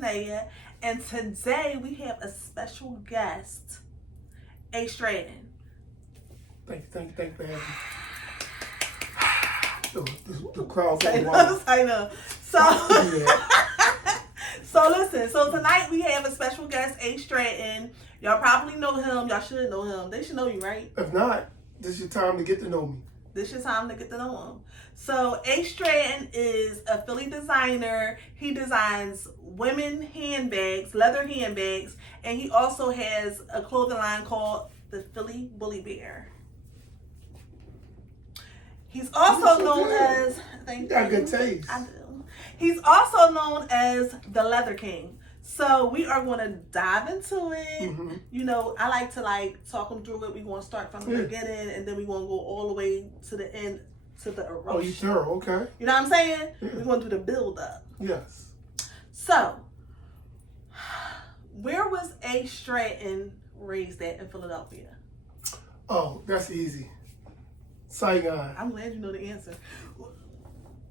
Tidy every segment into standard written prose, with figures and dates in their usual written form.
Tahnia, and today we have a special guest, AStratton. Thank you for having me. The crowd getting wild. I know. So, so listen. So tonight we have a special guest, AStratton. Y'all probably know him. Y'all should know him. They should know you, right? If not, this is your time to get to know me. This is your time to get to know him. So AStratton is a Philly designer. He designs women handbags, leather handbags, and he also has a clothing line called the Philly Bully Bear. He's also known as, thank you. Got good taste. I do. He's also known as the Leather King. So we are going to dive into it. Mm-hmm. You know, I like to talk them through it. We're going to start from the beginning, and then we're going to go all the way to the end, to the eruption. Oh, you sure? Okay. You know what I'm saying? Yeah. We're going to do the build up. Yes. So, where was AStratton raised at in Philadelphia? Oh, that's easy. Saigon. I'm glad you know the answer.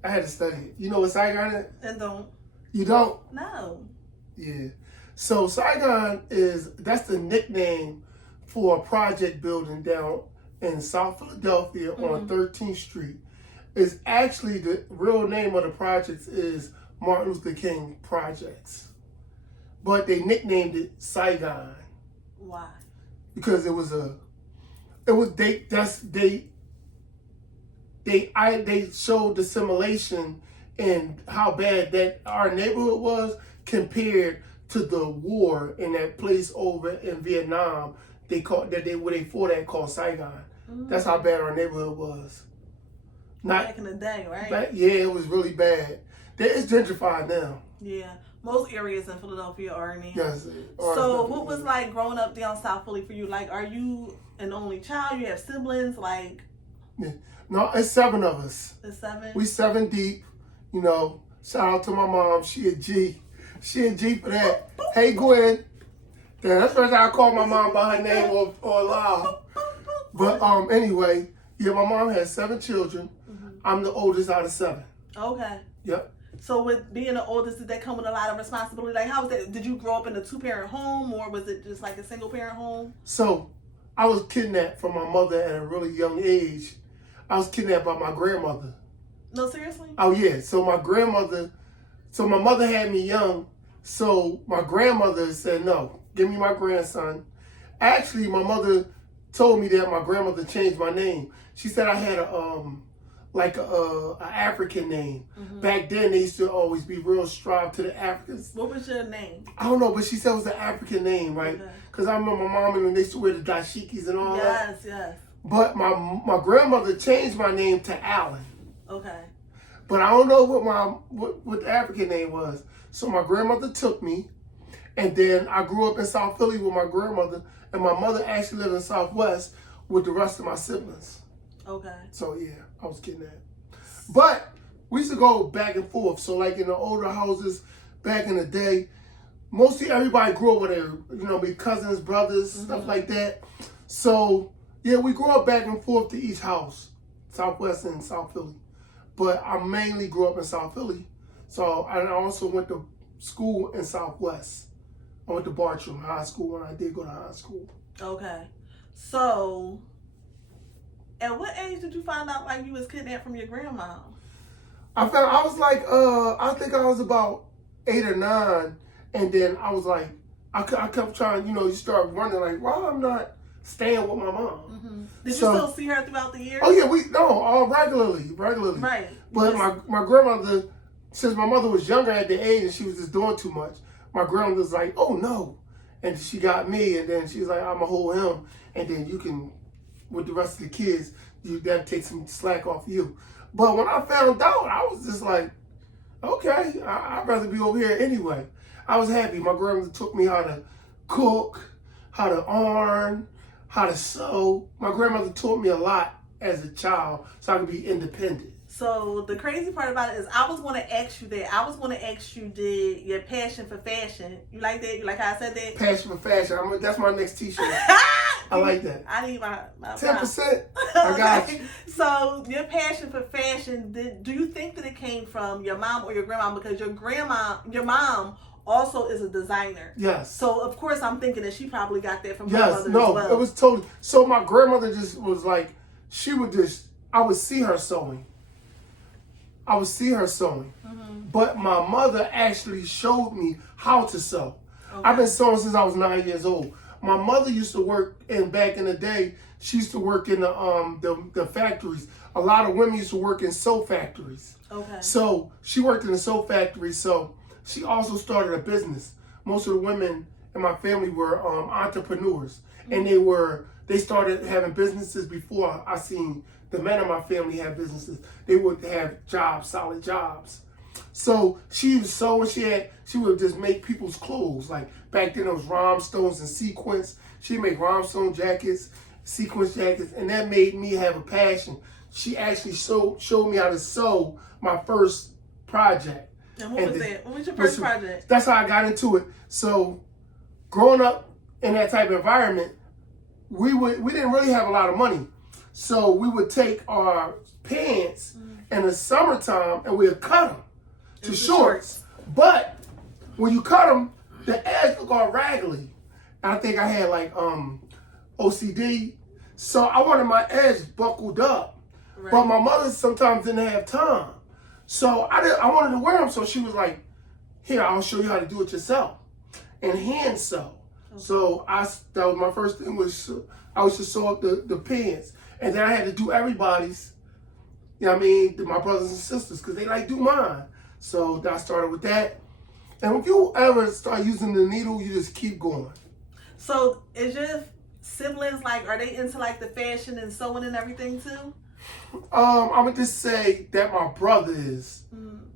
I had to study it. You know what Saigon is? And don't. You don't? No. Yeah. So Saigon that's the nickname for a project building down in South Philadelphia on 13th Street. It's actually the real name of the projects is Martin Luther King Projects. But they nicknamed it Saigon. Why? Because they showed the simulation and how bad that our neighborhood was compared to the war in that place over in Vietnam. They called where they fought at called Saigon. That's how bad our neighborhood was. Back in the day, right? Yeah, it was really bad. It's gentrified now. Yeah, most areas in Philadelphia are near. Yes. So, what was like growing up down South Philly for you? Like, are you an only child? You have siblings? Like, yeah. No, it's 7 of us. It's 7. We 7 deep. You know, shout out to my mom. She a G. She a G for that. Hey, Gwen. Damn, that's the first time I called my mom by her name or loud. But anyway, yeah, my mom has 7 children. I'm the oldest out of 7. Okay. Yep. So with being the oldest, did that come with a lot of responsibility? Like, how was that? Did you grow up in a 2-parent home, or was it just like a single-parent home? So, I was kidnapped from my mother at a really young age. I was kidnapped by my grandmother. No, seriously? Oh, yeah. So my mother had me young. So my grandmother said, no, give me my grandson. Actually, my mother told me that my grandmother changed my name. She said I had a African name. Back then, they used to always be real strive to the Africans. What was your name? I don't know, but she said it was an African name, right? Because I remember my mom and them, they used to wear the dashikis and all that. Yes, yes. But my grandmother changed my name to Allen. Okay. But I don't know what the African name was. So my grandmother took me, and then I grew up in South Philly with my grandmother, and my mother actually lived in Southwest with the rest of my siblings. Okay. So yeah, I was kidnapped. But we used to go back and forth. So like in the older houses back in the day, mostly everybody grew up with their, cousins, brothers, stuff like that. So yeah, we grew up back and forth to each house, Southwest and South Philly. But I mainly grew up in South Philly. So I also went to school in Southwest. I went to Bartram High School when I did go to high school. Okay. So, at what age did you find out like you was kidnapped from your grandma? I was like, I think I was about 8 or 9. And then I was like, I kept trying, you start wondering like, why I'm not staying with my mom. Did you still see her throughout the years? Oh yeah, regularly. Right. But my grandmother, since my mother was younger at the age and she was just doing too much, my grandmother was like, oh no. And she got me, and then she was like, I'm gonna hold him, and then you can, with the rest of the kids, that take some slack off you. But when I found out, I was just like, okay, I'd rather be over here anyway. I was happy. My grandmother taught me how to cook, how to iron, how to sew. My grandmother taught me a lot as a child so I could be independent. So the crazy part about it is I was going to ask you that. I was going to ask you, did your passion for fashion, you like that? You like how I said that? Passion for fashion. That's my next t-shirt. I like that. I need my 10%. I got you. So your passion for fashion, do you think that it came from your mom or your grandma? Because your mom also is a designer. Yes. So of course I'm thinking that she probably got that from her Yes. mother No, as well. it was totally. So my grandmother just was like, I would see her sewing. But my mother actually showed me how to sew. Okay. I've been sewing since I was 9 years old. My mother used to work, and back in the day, she used to work in the factories. A lot of women used to work in sew factories. Okay. So she worked in a sew factory. So she also started a business. Most of the women in my family were entrepreneurs, and they started having businesses before I seen the men in my family have businesses. They would have jobs, solid jobs. So she was sewing. She would just make people's clothes. Like back then, it was rhinestones and sequins. She'd make rhinestone jackets, sequence jackets, and that made me have a passion. She actually showed me how to sew my first project. And what was that? What was your first project? That's how I got into it. So growing up in that type of environment, we didn't really have a lot of money. So we would take our pants in the summertime and we'd cut them to shorts. But when you cut them, the edge look all raggedy. I think I had like OCD. So I wanted my edge buckled up. Right. But my mother sometimes didn't have time. So I wanted to wear them. So she was like, here, I'll show you how to do it yourself. And hand sew. Okay. So that was my first thing I was to sew up the pants. And then I had to do everybody's, you know what I mean, my brothers and sisters, because they like do mine. So I started with that. And if you ever start using the needle, you just keep going. So is your siblings are they into the fashion and sewing and everything too? I would just say that my brother is.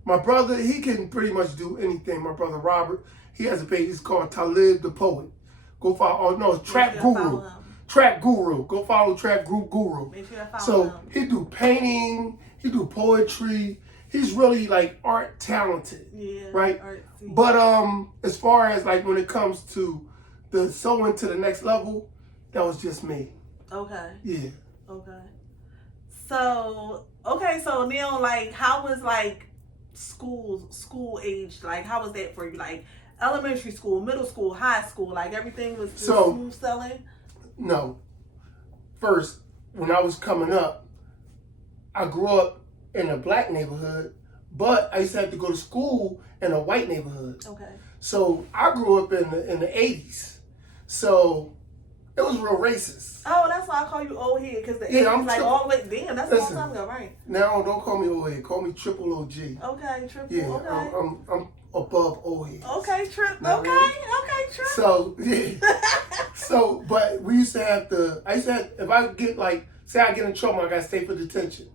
My brother, he can pretty much do anything. My brother Robert, he has a page. He's called Talib the Poet. Go follow. Oh no, it's Trap Guru. Trap Guru. Go follow Trap Guru. Make sure I follow him. He do painting. He do poetry. He's really art talented. Yeah. Right. Artsy. But as far as when it comes to the sewing to the next level, that was just me. Okay. Yeah. Okay. So now how was school age? How was that for you? Elementary school, middle school, high school, everything was just smooth selling? No. First, when I was coming up, I grew up in a black neighborhood, but I used to have to go to school in a white neighborhood. Okay. So I grew up in the 80s. So it was real racist. Oh, that's why I call you old head, because the 80s all the way. Damn, that's a long time ago, right? Now don't call me old head. Call me triple OG. Okay, triple. Yeah, okay. I'm above old head. Okay, triple. Okay, really? Okay, triple. So yeah. But we used to have if I get say I get in trouble, I got to stay for detention.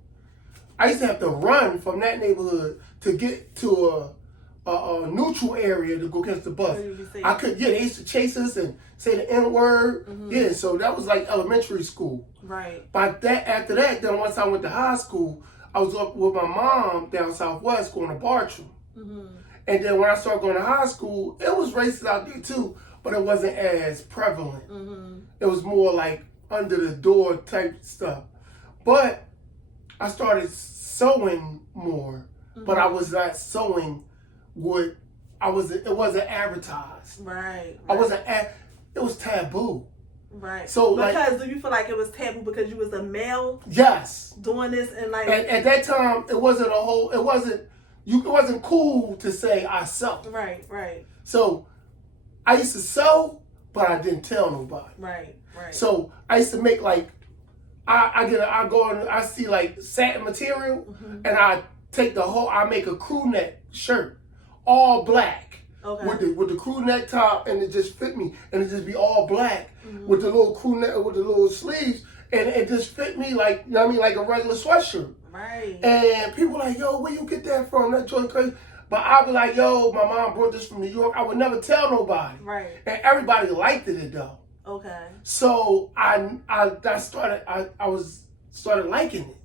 I used to have to run from that neighborhood to get to a neutral area to go catch the bus. They used to chase us and say the N-word. Mm-hmm. Yeah, so that was elementary school. Right. But after that, then once I went to high school, I was up with my mom down Southwest going to Bartram. Mm-hmm. And then when I started going to high school, it was racist out there too, but it wasn't as prevalent. Mm-hmm. It was more under the door type stuff. But I started sewing more, but I was not sewing it wasn't advertised. Right. It was taboo. Right. So because do you feel like it was taboo because you was a male? Yes. Doing this and at that time it wasn't cool to say I sew. Right, right. So I used to sew, but I didn't tell nobody. Right, right. So I used to make I see satin material, mm-hmm. and I make a crew neck shirt, all black, okay. with the crew neck top, and it just fit me, and it just be all black, mm-hmm. with the little crew neck with the little sleeves, and it just fit me like a regular sweatshirt. Right. And people like, yo, where you get that from? That joint crazy. But I'll be like, yo, my mom brought this from New York. I would never tell nobody. Right. And everybody liked it though. Okay. So I started liking it.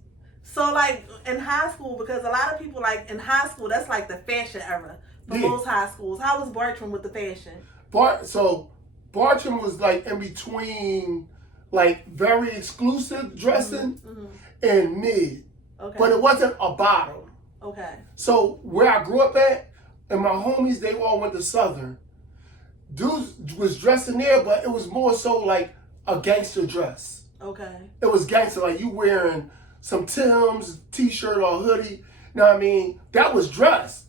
So in high school, because a lot of people in high school, that's the fashion era for most high schools. How was Bartram with the fashion? Bartram was in between very exclusive dressing mm-hmm. and mid. Okay. But it wasn't a bottom. Okay. So where I grew up at, and my homies, they all went to Southern. Dudes was dressing there, but it was more so like a gangster dress. Okay. It was gangster, like you wearing some Tim's, t-shirt or hoodie. You know what I mean? That was dress.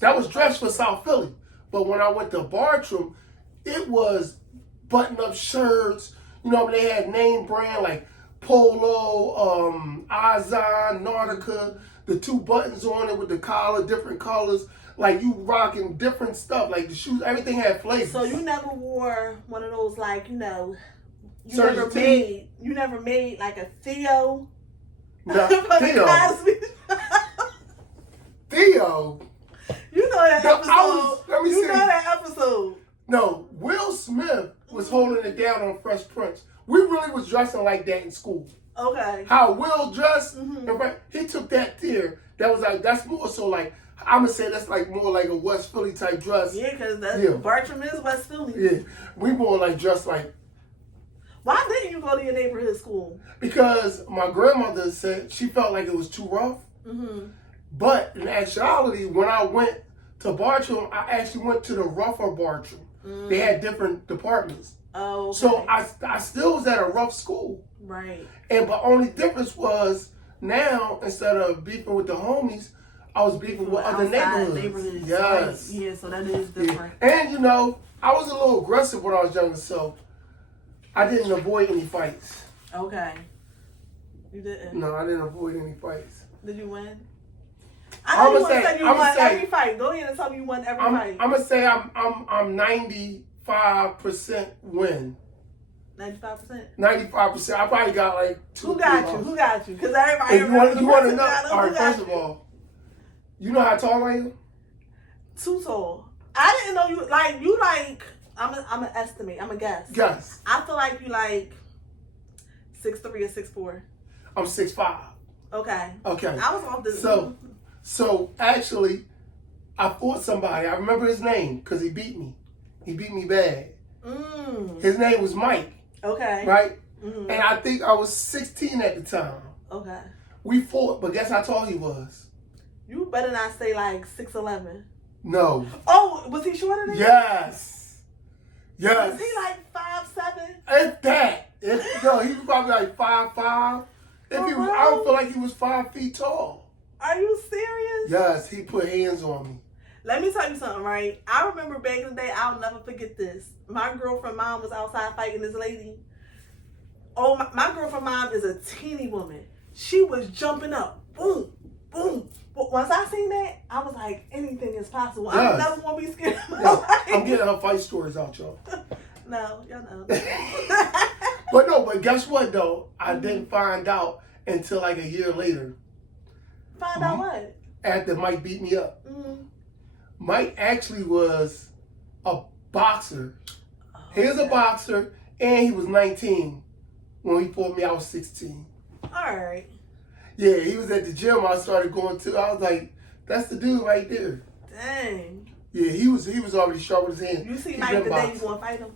That was dress for South Philly. But when I went to Bartram, it was button-up shirts. You know, they had name brand like Polo, Izon, Nautica, the 2 buttons on it with the collar, different colors. Like you rocking different stuff, like the shoes, everything had flavors. So you never wore one of those, like, you know, you Surgery never made like a Theo. No, Theo. Theo. You know that episode. Let me you see. know that episode. No, Will Smith was holding it down on Fresh Prince. We really was dressing like that in school. Okay. How Will dressed, he took that there. That was like, that's more so like, I'm gonna say that's like more like a West Philly type dress. Yeah, because Bartram is West Philly. Yeah, we more like dressed like. Why didn't you go to your neighborhood school? Because my grandmother said she felt like it was too rough. Mm-hmm. But in actuality, when I went to Bartram, I actually went to the rougher Bartram. Mm. They had different departments. Oh, okay. So I still was at a rough school. Right. But only difference was now, instead of beefing with the homies, I was beefing with other neighborhoods. Yes. Right. Yeah, so that is different. Yeah. And, you know, I was a little aggressive when I was younger, so I didn't avoid any fights. Okay. You didn't? No, I didn't avoid any fights. Did you win? I know you said you won every fight. Go ahead and tell me you won every fight. I'm gonna say I'm 95% win. 95%? 95%. I probably got like 2. Who got you? Because everybody. You want to know? All right. First of all, you know how tall I am? Too tall. I didn't know you like. I'm an estimate. I'm a guess. Guess. I feel like you like 6'3" or 6'4". I'm 6'5". Okay. Okay. I was off this. So actually, I fought somebody. I remember his name because he beat me. He beat me bad. Mm. His name was Mike. Okay. Right? Mm-hmm. And I think I was 16 at the time. Okay. We fought, but guess how tall he was? You better not say like 6'11". No. Oh, was he shorter than you? Yes. Yes. Was he like 5'7"? If that. No, he was probably like 5'5". I don't feel like he was 5 feet tall. Are you serious? Yes, he put hands on me. Let me tell you something, right? I remember back in the day, I'll never forget this. My girlfriend mom was outside fighting this lady. Oh, my girlfriend mom is a teeny woman. She was jumping up. Boom, boom. But once I seen that, I was like, anything is possible. Yes. I never want to be scared of my life. I'm getting her fight stories out, y'all. No, y'all know. But guess what, though? I didn't find out until like a year later. Find out what? After Mike beat me up. Mm-hmm. Mike actually was a boxer. Oh, he was a boxer, and he was 19 when he fought me. I was 16. All right. Yeah, he was at the gym I started going to. I was like, that's the dude right there. Dang. Yeah, he was already sharp with his hand. You see Mike the day you want to fight him?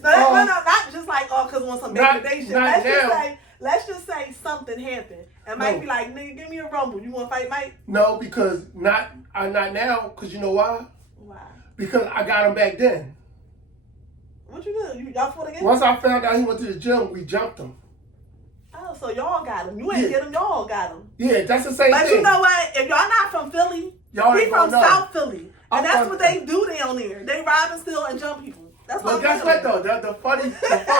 No, not just like, because we want some degradation. Let's just say something happened. And Mike be like, nigga, give me a rumble. You want to fight Mike? No, because not now. Because you know why? Why? Because I got him back then. What you do? Y'all fought again? Once I found out he went to the gym, we jumped him. Oh, so y'all got him. You ain't get him, y'all got him. Yeah, that's the same thing. But you know what? If y'all not from Philly, we from South Philly. And that's what they do down there. They rob and steal and jump people. That's what guess what though? The fun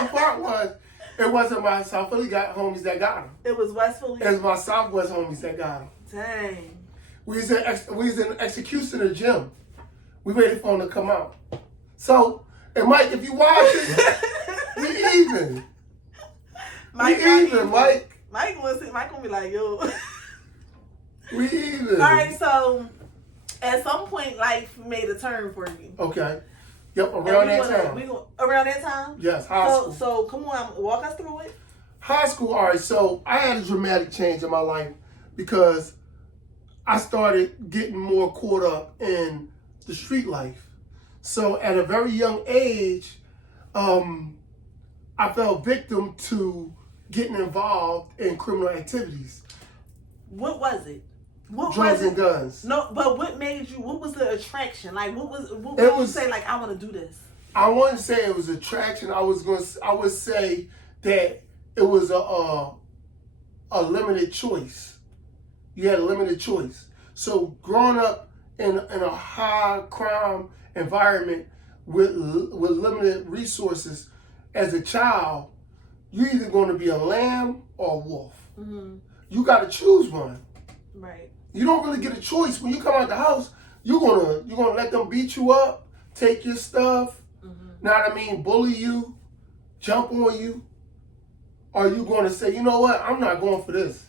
part was, it wasn't my South Philly homies that got him. It was West Philly? It was my Southwest homies that got him. Dang. We was in execution in the gym. We waited for him to come out. So, and Mike, if you watch it, we even. Mike gonna be like, yo. We even. All right, so at some point, life made a turn for you. Okay. Yep, around that time. Around that time? Yes, high school. So come on, walk us through it. High school, all right. So I had a dramatic change in my life because I started getting more caught up in the street life. So at a very young age, I fell victim to getting involved in criminal activities. What was it? What drugs was and it? guns. No, but what made you? What was the attraction? Like, what It made you was- say like I want to do this? I wouldn't say it was attraction. I would say that it was a limited choice. You had a limited choice. So growing up in a high crime environment with limited resources, as a child, you're either going to be a lamb or a wolf. Mm-hmm. You got to choose one. Right. You don't really get a choice when you come out the house. You're gonna let them beat you up, take your stuff. Know what I mean? Bully you, jump on you. Or are you going to say, you know what? I'm not going for this.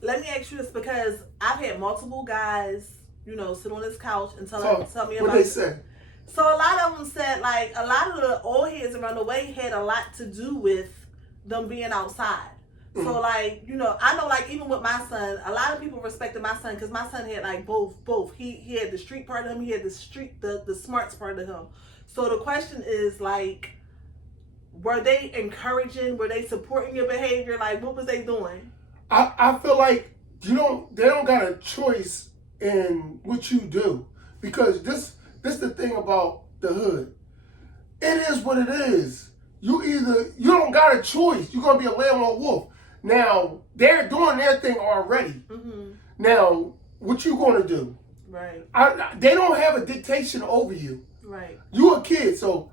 Let me ask you this, because I've had multiple guys, sit on this couch and tell me about what they say. So a lot of them said, like, a lot of the old heads around the way had a lot to do with them being outside. Mm-hmm. So, like, I know, like, even with my son, a lot of people respected my son because my son had, like, both. He had the street part of him. He had the smarts part of him. So the question is, like, were they encouraging? Were they supporting your behavior? Like, what was they doing? I feel like they don't got a choice in what you do, because this the thing about the hood. It is what it is. You don't got a choice. You're gonna be a lamb or a wolf. Now they're doing their thing already. Mm-hmm. Now what you gonna do? Right. They don't have a dictation over you. Right. You a kid, so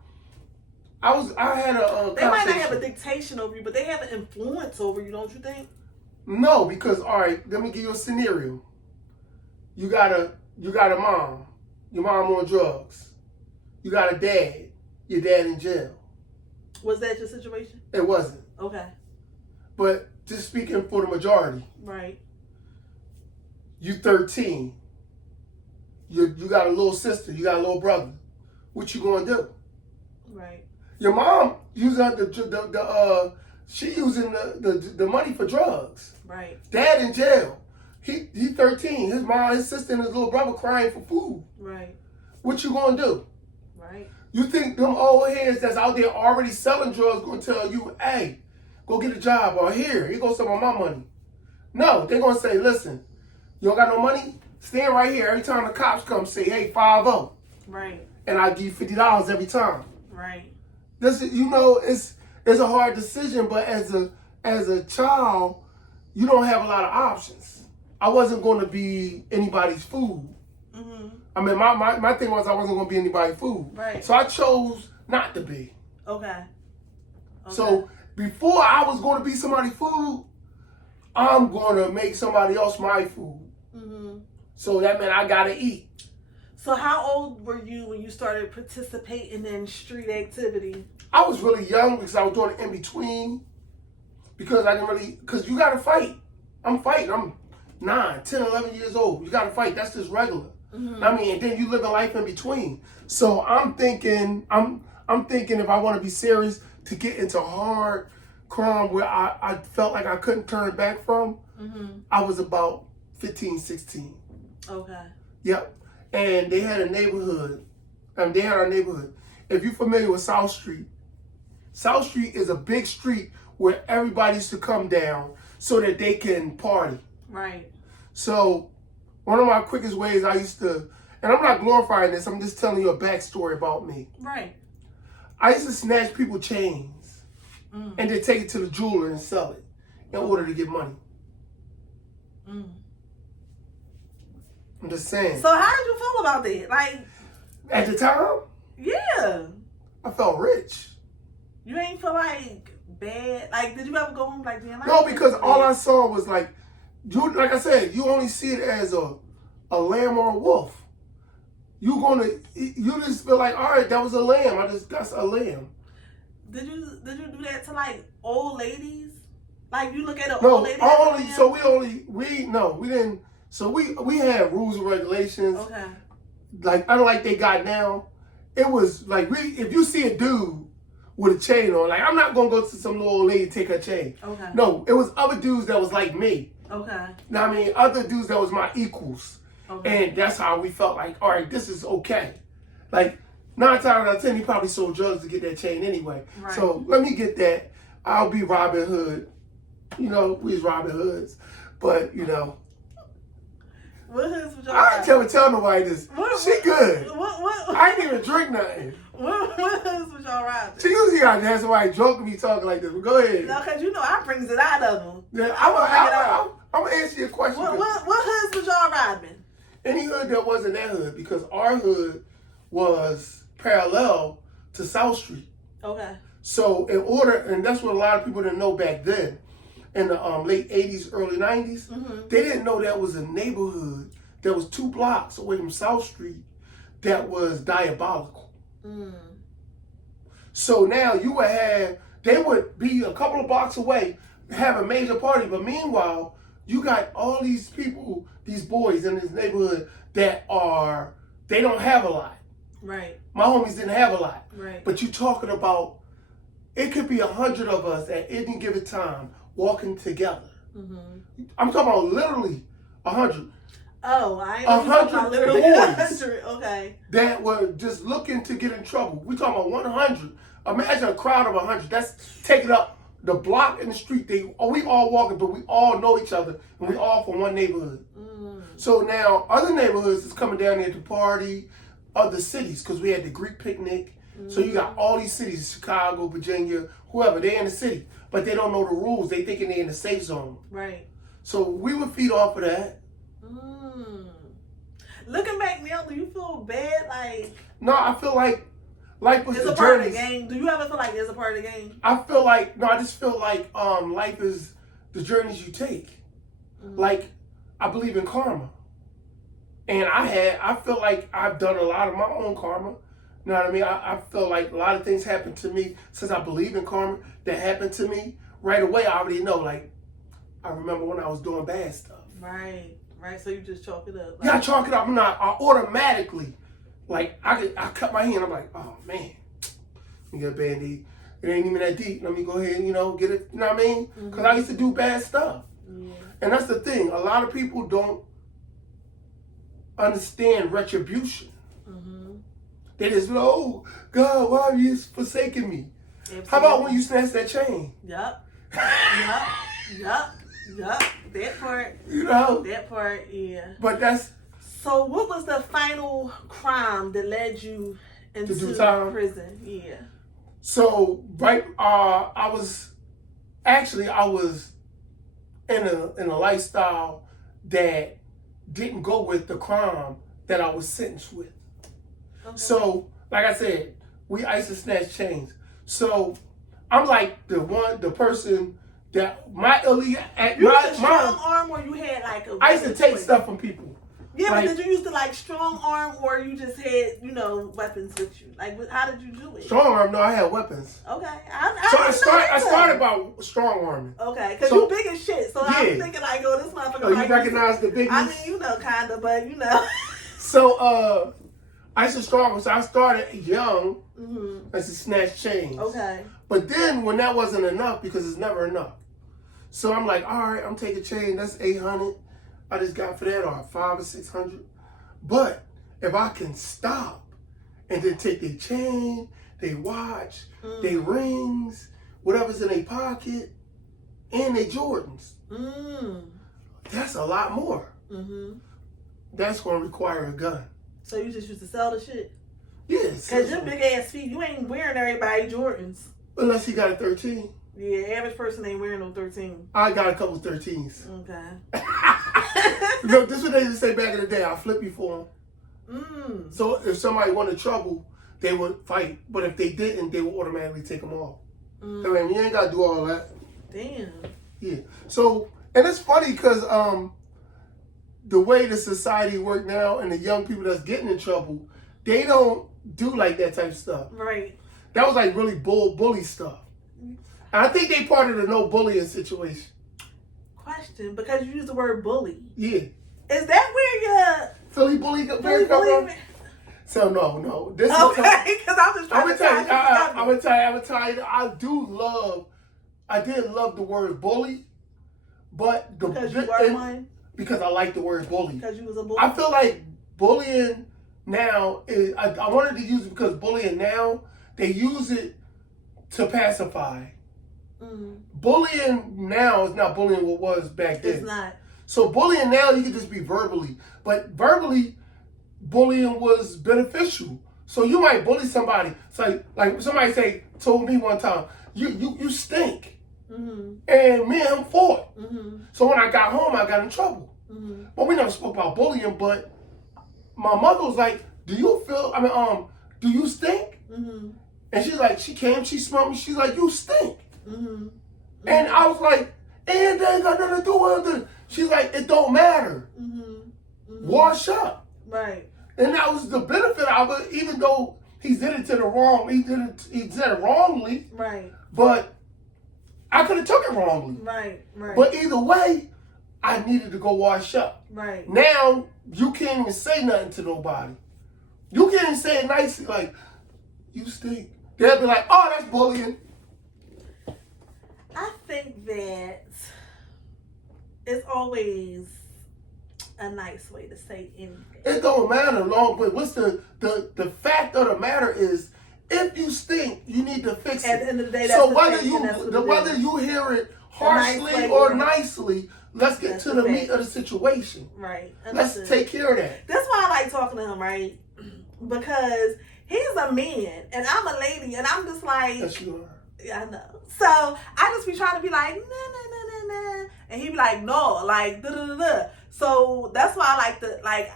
I had a they might not have a dictation over you, but they have an influence over you, don't you think? No, because all right, let me give you a scenario. You got a mom. Your mom on drugs. You got a dad. Your dad in jail. Was that your situation? It wasn't. Okay. But just speaking for the majority. Right. You 13. You got a little sister. You got a little brother. What you gonna do? Right. Your mom using she using the money for drugs. Right. Dad in jail. He 13. His mom, his sister, and his little brother crying for food. Right. What you gonna do? Right. You think them old heads that's out there already selling drugs gonna tell you, hey, go get a job, or here goes some of my money? No, they're gonna say, listen, you don't got no money? Stand right here. Every time the cops come, say, hey, 5-0. Right. And I give you $50 every time. Right. This is, it's a hard decision, but as a child, you don't have a lot of options. I wasn't going to be anybody's food. Mm-hmm. I mean, my thing was I wasn't going to be anybody's food. Right. So I chose not to be. Okay. So before I was going to be somebody's food, I'm going to make somebody else my food. Mm-hmm. So that meant I got to eat. So how old were you when you started participating in street activity? I was really young because I was doing it in between. Because you got to fight. I'm fighting. I'm 9, 10, 11 years old. You got to fight. That's just regular. Mm-hmm. I mean, and then you live a life in between. So I'm thinking if I want to be serious to get into hard crime where I felt like I couldn't turn back from, mm-hmm. I was about 15, 16. Okay. Yep. And they had a neighborhood. They had our neighborhood. If you're familiar with South Street is a big street where everybody used to come down so that they can party. Right. So one of my quickest ways I used to, and I'm not glorifying this, I'm just telling you a backstory about me. Right. I used to snatch people's chains and then take it to the jeweler and sell it in order to get money. Mm. I'm just saying. So how did you feel about that? Like, at the time? Yeah. I felt rich. You ain't feel like bad? Like, did you ever go home like, damn? No, because all I saw was like I said, you only see it as a lamb or a wolf. You just feel like, all right, that was a lamb. That's a lamb. Did you do that to like old ladies? Like you look at an old old lady? We didn't. So we had rules and regulations. Okay. Like unlike they got now, it was like if you see a dude with a chain on, like I'm not gonna go to some little old lady and take her chain. Okay. No, it was other dudes that was like me. Okay. Now I mean other dudes that was my equals. Okay. And that's how we felt like, all right, this is okay. Like 9 times out of 10, he probably sold drugs to get that chain anyway. Right. So let me get that. I'll be Robin Hood. We was Robin Hoods, but What hoods was y'all I ain't riding? never tell nobody this. She good. What I ain't even drink nothing. what hoods was y'all riding? She usually got to have somebody drunk me talking like this. But go ahead. No, because you know I brings it out of them. Yeah, I'm gonna answer your question. What hoods was y'all riding? Any hood that wasn't that hood, because our hood was parallel to South Street. Okay. So in order, and that's what a lot of people didn't know back then, in the late 80s, early 90s, they didn't know that was a neighborhood that was 2 blocks away from South Street that was diabolical. So now you would have, they would be a couple of blocks away, have a major party, but meanwhile, you got all these people, these boys in this neighborhood that are, they don't have a lot. Right. My homies didn't have a lot. Right. But you talking about, it could be 100 of us at any given time walking together. I'm talking about literally 100. Oh, I ain't 100 literally boys 100. Okay. that were just looking to get in trouble. We talking about 100. Imagine a crowd of 100. That's taking up the block and the street. We all walking, but we all know each other, and we all from one neighborhood. So now other neighborhoods is coming down there to party, other cities, because we had the Greek picnic. So you got all these cities, Chicago, Virginia, whoever, they're in the city, but they don't know the rules. They thinking they're in the safe zone. Right. So we would feed off of that. Looking back now, do you feel bad? Like, No, I feel like life was it's the a part journey. of the game. Do you ever feel like it's a part of the game? I feel like, no, I just feel like life is the journeys you take. Like, I believe in karma. And I feel like I've done a lot of my own karma. You know what I mean? I feel like a lot of things happened to me since I believe in karma that happened to me. Right away, I already know. Like, I remember when I was doing bad stuff. Right. So you just chalk it up. Like, Yeah, I chalk it up. I automatically, like, I cut my hand. I'm like, oh, man. Let me get a Band-Aid. It ain't even that deep. Let me go ahead and, get it. You know what I mean? Because I used to do bad stuff. Yeah. And that's the thing. A lot of people don't understand retribution. They just know, oh, God, why have you forsaken me? Absolutely. How about when you snatch that chain? Yup. That part. That part, yeah. But that's... So what was the final crime that led you into prison? Yeah. So, right, I was in a lifestyle that didn't go with the crime that I was sentenced with. Okay. So, like I said, I used to snatch chains. So, I'm like the person that strong arm, or you had like a... I used to take stuff from people. Yeah, like, but did you used to like strong arm, or you just had, weapons with you? Like, how did you do it? Strong arm? No, I had weapons. Okay. I started by strong arming. Okay, because you big as shit. So yeah. I'm thinking like, this motherfucker. Oh, you recognize the bigness? I mean, kind of, but So, I used to strong arm. So I started young. I used to snatch chains. Okay. But then when that wasn't enough, because it's never enough. So I'm like, all right, I'm taking chain. That's 800. I just got for that, or 500 or 600. But if I can stop and then take their chain, their watch, their rings, whatever's in their pocket, and their Jordans, that's a lot more. That's going to require a gun. So you just used to sell the shit? Yes. Because your big ass feet, you ain't wearing everybody Jordans. Unless he got a 13. Yeah, average person ain't wearing no 13. I got a couple 13s. Okay. Look, this is what they used to say back in the day. I'll flip you for them. So if somebody wanted trouble, they would fight. But if they didn't, they would automatically take them off. I mean, you ain't got to do all that. Damn. Yeah. So, and it's funny because the way the society work now and the young people that's getting in trouble, they don't do like that type of stuff. Right. That was like really bully stuff. And I think they part of the no bullying situation. Question, because you use the word bully. Yeah. Is that where your Philly bully come from? So no. This is okay, because I'm just trying to tell you. I'm gonna tell you. I did love the word bully, but because you were one. Because I like the word bully. Because you was a bully. I feel like bullying now is. I wanted to use it because bullying now they use it to pacify. Bullying now is not bullying what was back then. It's not. So bullying now, you can just be verbally. But verbally, bullying was beneficial. So you might bully somebody. So like somebody told me one time, you stink. Mm-hmm. And me and him fought. Mm-hmm. So when I got home, I got in trouble. Mm-hmm. But we never spoke about bullying, but my mother was like, do you stink? Mm-hmm. And she's like, she came, she smelled me, she's like, you stink. Mm-hmm. And I was like, and they ain't got nothing to do with it. She's like, it don't matter. Mm-hmm. Mm-hmm. Wash up. Right. And that was the benefit of it, even though he did it he did it wrongly. Right. But I could have took it wrongly. Right. Right. But either way, I needed to go wash up. Right. Now, you can't even say nothing to nobody. You can't even say it nicely, like, you stink. They'll be like, oh, that's bullying. I think that it's always a nice way to say anything. It don't matter long, but what's the fact of the matter is, if you stink, you need to fix it. At the end of the day, that's so the whether fact, whether you hear it harshly or nicely, let's get to the meat of the situation. Right. Let's take care of that. That's why I like talking to him, right? Because he's a man and I'm a lady, and I'm just like, Yes, you are. yeah, I know. So I just be trying to be like, nah, and he be like, no, like da da da da. So that's why I like to like.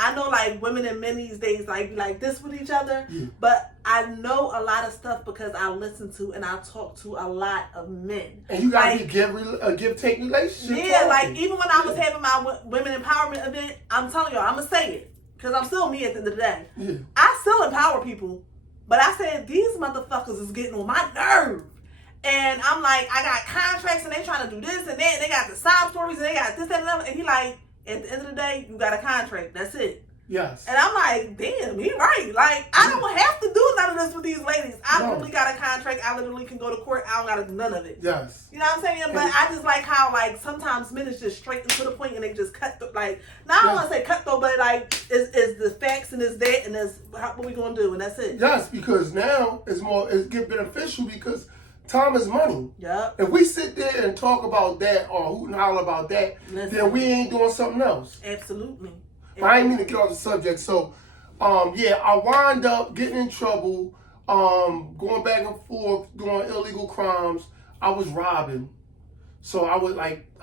I know like women and men these days like be like this with each other, but I know a lot of stuff because I listen to and I talk to a lot of men. And you gotta like, be give-take relationship. Yeah, like even when I was having my women empowerment event, I'm telling y'all, I'm gonna say it because I'm still me at the end of the day. Yeah. I still empower people, but I said these motherfuckers is getting on my nerve. And I'm like, I got contracts and they trying to do this and that, and they got the sob stories and they got this, that, and another. And he like, at the end of the day, you got a contract. That's it. Yes. And I'm like, damn, he right. Like, I don't have to do none of this with these ladies. I literally got a contract. I literally can go to court. I don't got to do none of it. Yes. You know what I'm saying? But I just like how, like, sometimes men is just straight and to the point and they just cut, like, now I don't want to say cut though, but like, it's the facts and it's that and it's what we going to do and that's it. Yes, because now it's get beneficial because time is money. Yep. If we sit there and talk about that or hoot and holler about that, then we ain't doing something else. Absolutely. I ain't mean to get off the subject. So, I wind up getting in trouble, going back and forth, doing illegal crimes. I was robbing. So I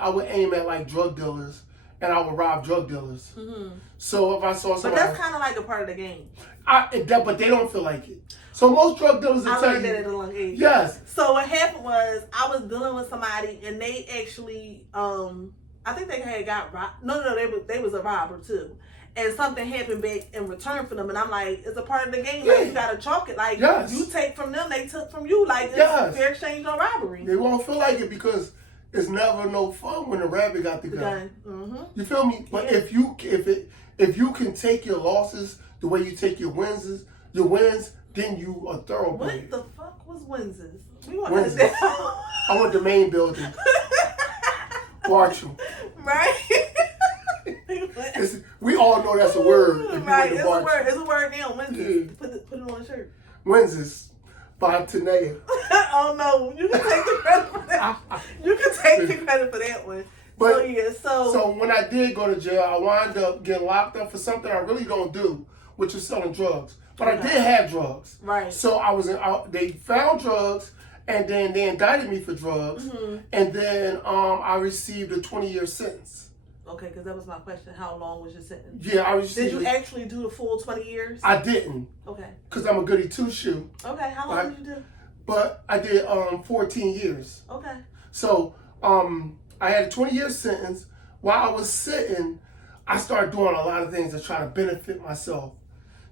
would aim at like drug dealers and I would rob drug dealers. Mm-hmm. So if I saw somebody. But that's kind of like a part of the game. But they don't feel like it. So most drug dealers will tell you. I learned that at a young age. Yes. So what happened was I was dealing with somebody and they actually, I think they had got robbed. No, they was a robber too. And something happened back in return for them. And I'm like, it's a part of the game. Like, you got to chalk it. Like, you take from them, they took from you. Like, it's fair exchange on robbery. They won't feel like it because it's never no fun when the rabbit got the gun. Mm-hmm. You feel me? But if you can take your losses the way you take your wins, then you a thoroughbred. What the fuck was Winses? We want Winses. that. I want the main building. Bartram. Right? We all know that's a word. Right, it's a word. It's a word now. Winses. Yeah. Put it on a shirt. Winses by Tahnia. Oh no, you can take the credit for that. You can take the credit for that one. But, so when I did go to jail, I wound up getting locked up for something I really don't do, which is selling drugs. But I did have drugs. Right. So they found drugs, and then they indicted me for drugs, and then I received a 20-year sentence. Okay, because that was my question. How long was your sentence? Yeah, I received. Did you actually do the full 20 years? I didn't. Okay. Because I'm a goody two-shoe. Okay, how long did you do? But I did 14 years. Okay. So I had a 20-year sentence. While I was sitting, I started doing a lot of things to try to benefit myself.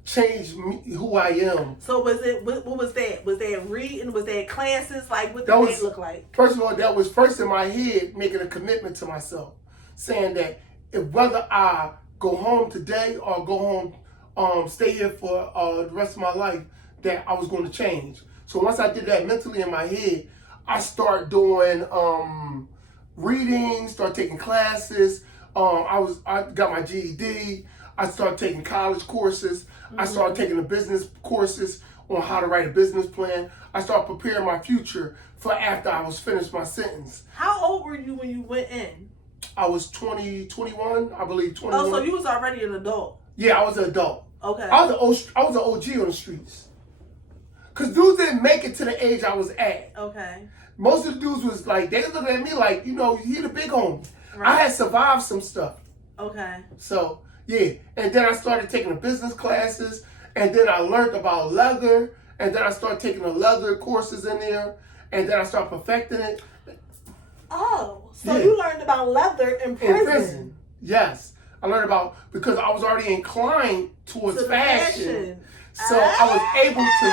Change me, who I am. So what was that? Was that reading? Was that classes? Like what did that look like? First of all, that was first in my head making a commitment to myself, saying that if whether I go home today or go home, stay here for the rest of my life, that I was going to change. So once I did that mentally in my head, I started doing reading, started taking classes. I got my GED. I started taking college courses. I started taking the business courses on how to write a business plan. I started preparing my future for after I was finished my sentence. How old were you when you went in? I was 20, 21, I believe 21. Oh, so you was already an adult. Yeah, I was an adult. Okay. I was an OG on the streets. Because dudes didn't make it to the age I was at. Okay. Most of the dudes was like, they was looking at me like, you know, he the big homie. Right. I had survived some stuff. Okay. So, yeah. And then I started taking the business classes. And then I learned about leather. And then I started taking the leather courses in there. And then I started perfecting it. Oh, so you learned about leather in prison. In prison, yes. I learned about, because I was already inclined towards fashion. So I was able to,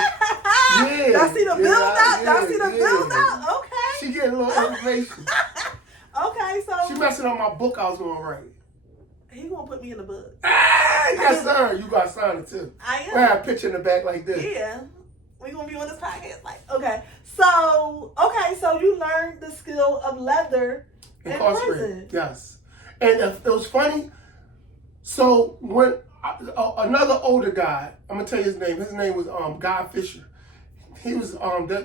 yeah. Y'all see the build up? Yeah, Y'all see the build up? Okay. She getting a little information. Okay, so. She messing up my book I was going to write. He gonna put me in the book. Yes, sir. You got to sign it too. I am. We have a picture in the back like this. Yeah. We gonna be on this podcast. Like, okay. So you learned the skill of leather in prison. Yes. And it was funny. So when another older guy, I'm gonna tell you his name. His name was Guy Fisher. He was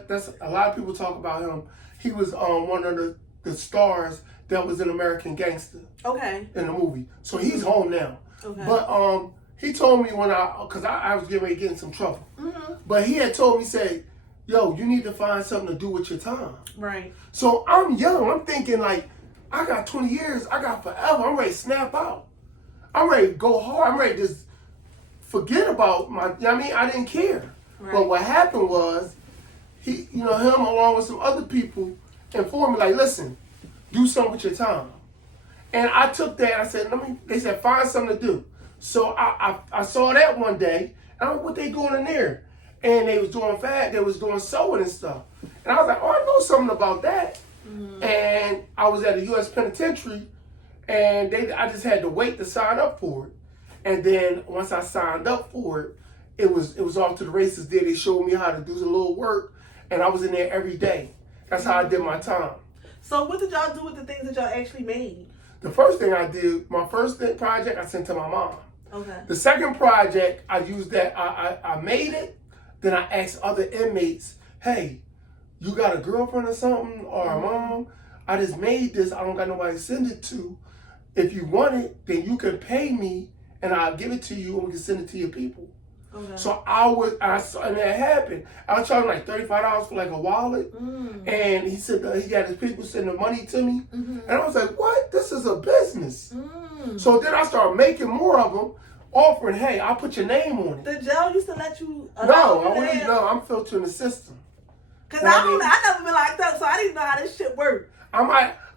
that's a lot of people talk about him. He was one of the stars that was in American Gangster. Okay. In the movie. So he's home now. Okay. But he told me when because I was getting ready to get in some trouble. Mm-hmm. But he had told me, say, yo, you need to find something to do with your time. Right. So I'm young. I'm thinking like, I got 20 years. I got forever. I'm ready to snap out. I'm ready to go hard. I'm ready to just forget about my, you know what I mean? I didn't care. Right. But what happened was, him along with some other people informed me, like, listen, do something with your time. And I took that and I said, they said, find something to do. So I saw that one day, and I was like, what they doing in there? And they was doing sewing and stuff. And I was like, oh, I know something about that. Mm-hmm. And I was at a U.S. penitentiary, and I just had to wait to sign up for it. And then once I signed up for it, it was off to the races there. They showed me how to do a little work, and I was in there every day. That's how I did my time. So what did y'all do with the things that y'all actually made? The first thing I did, my first project, I sent to my mom. Okay. The second project, I used that, I made it, then I asked other inmates, hey, you got a girlfriend or something, or a mom? I just made this, I don't got nobody to send it to. If you want it, then you can pay me, and I'll give it to you, and we can send it to your people. Okay. So and that happened. I was charging like $35 for like a wallet, and he said he got his people sending the money to me, and I was like, what? This is a business. So then I started making more of them, offering, hey, I'll put your name on it. The jail used to let you? No, I'm filtering the system. Cause I never been like that, so I didn't know how this shit worked.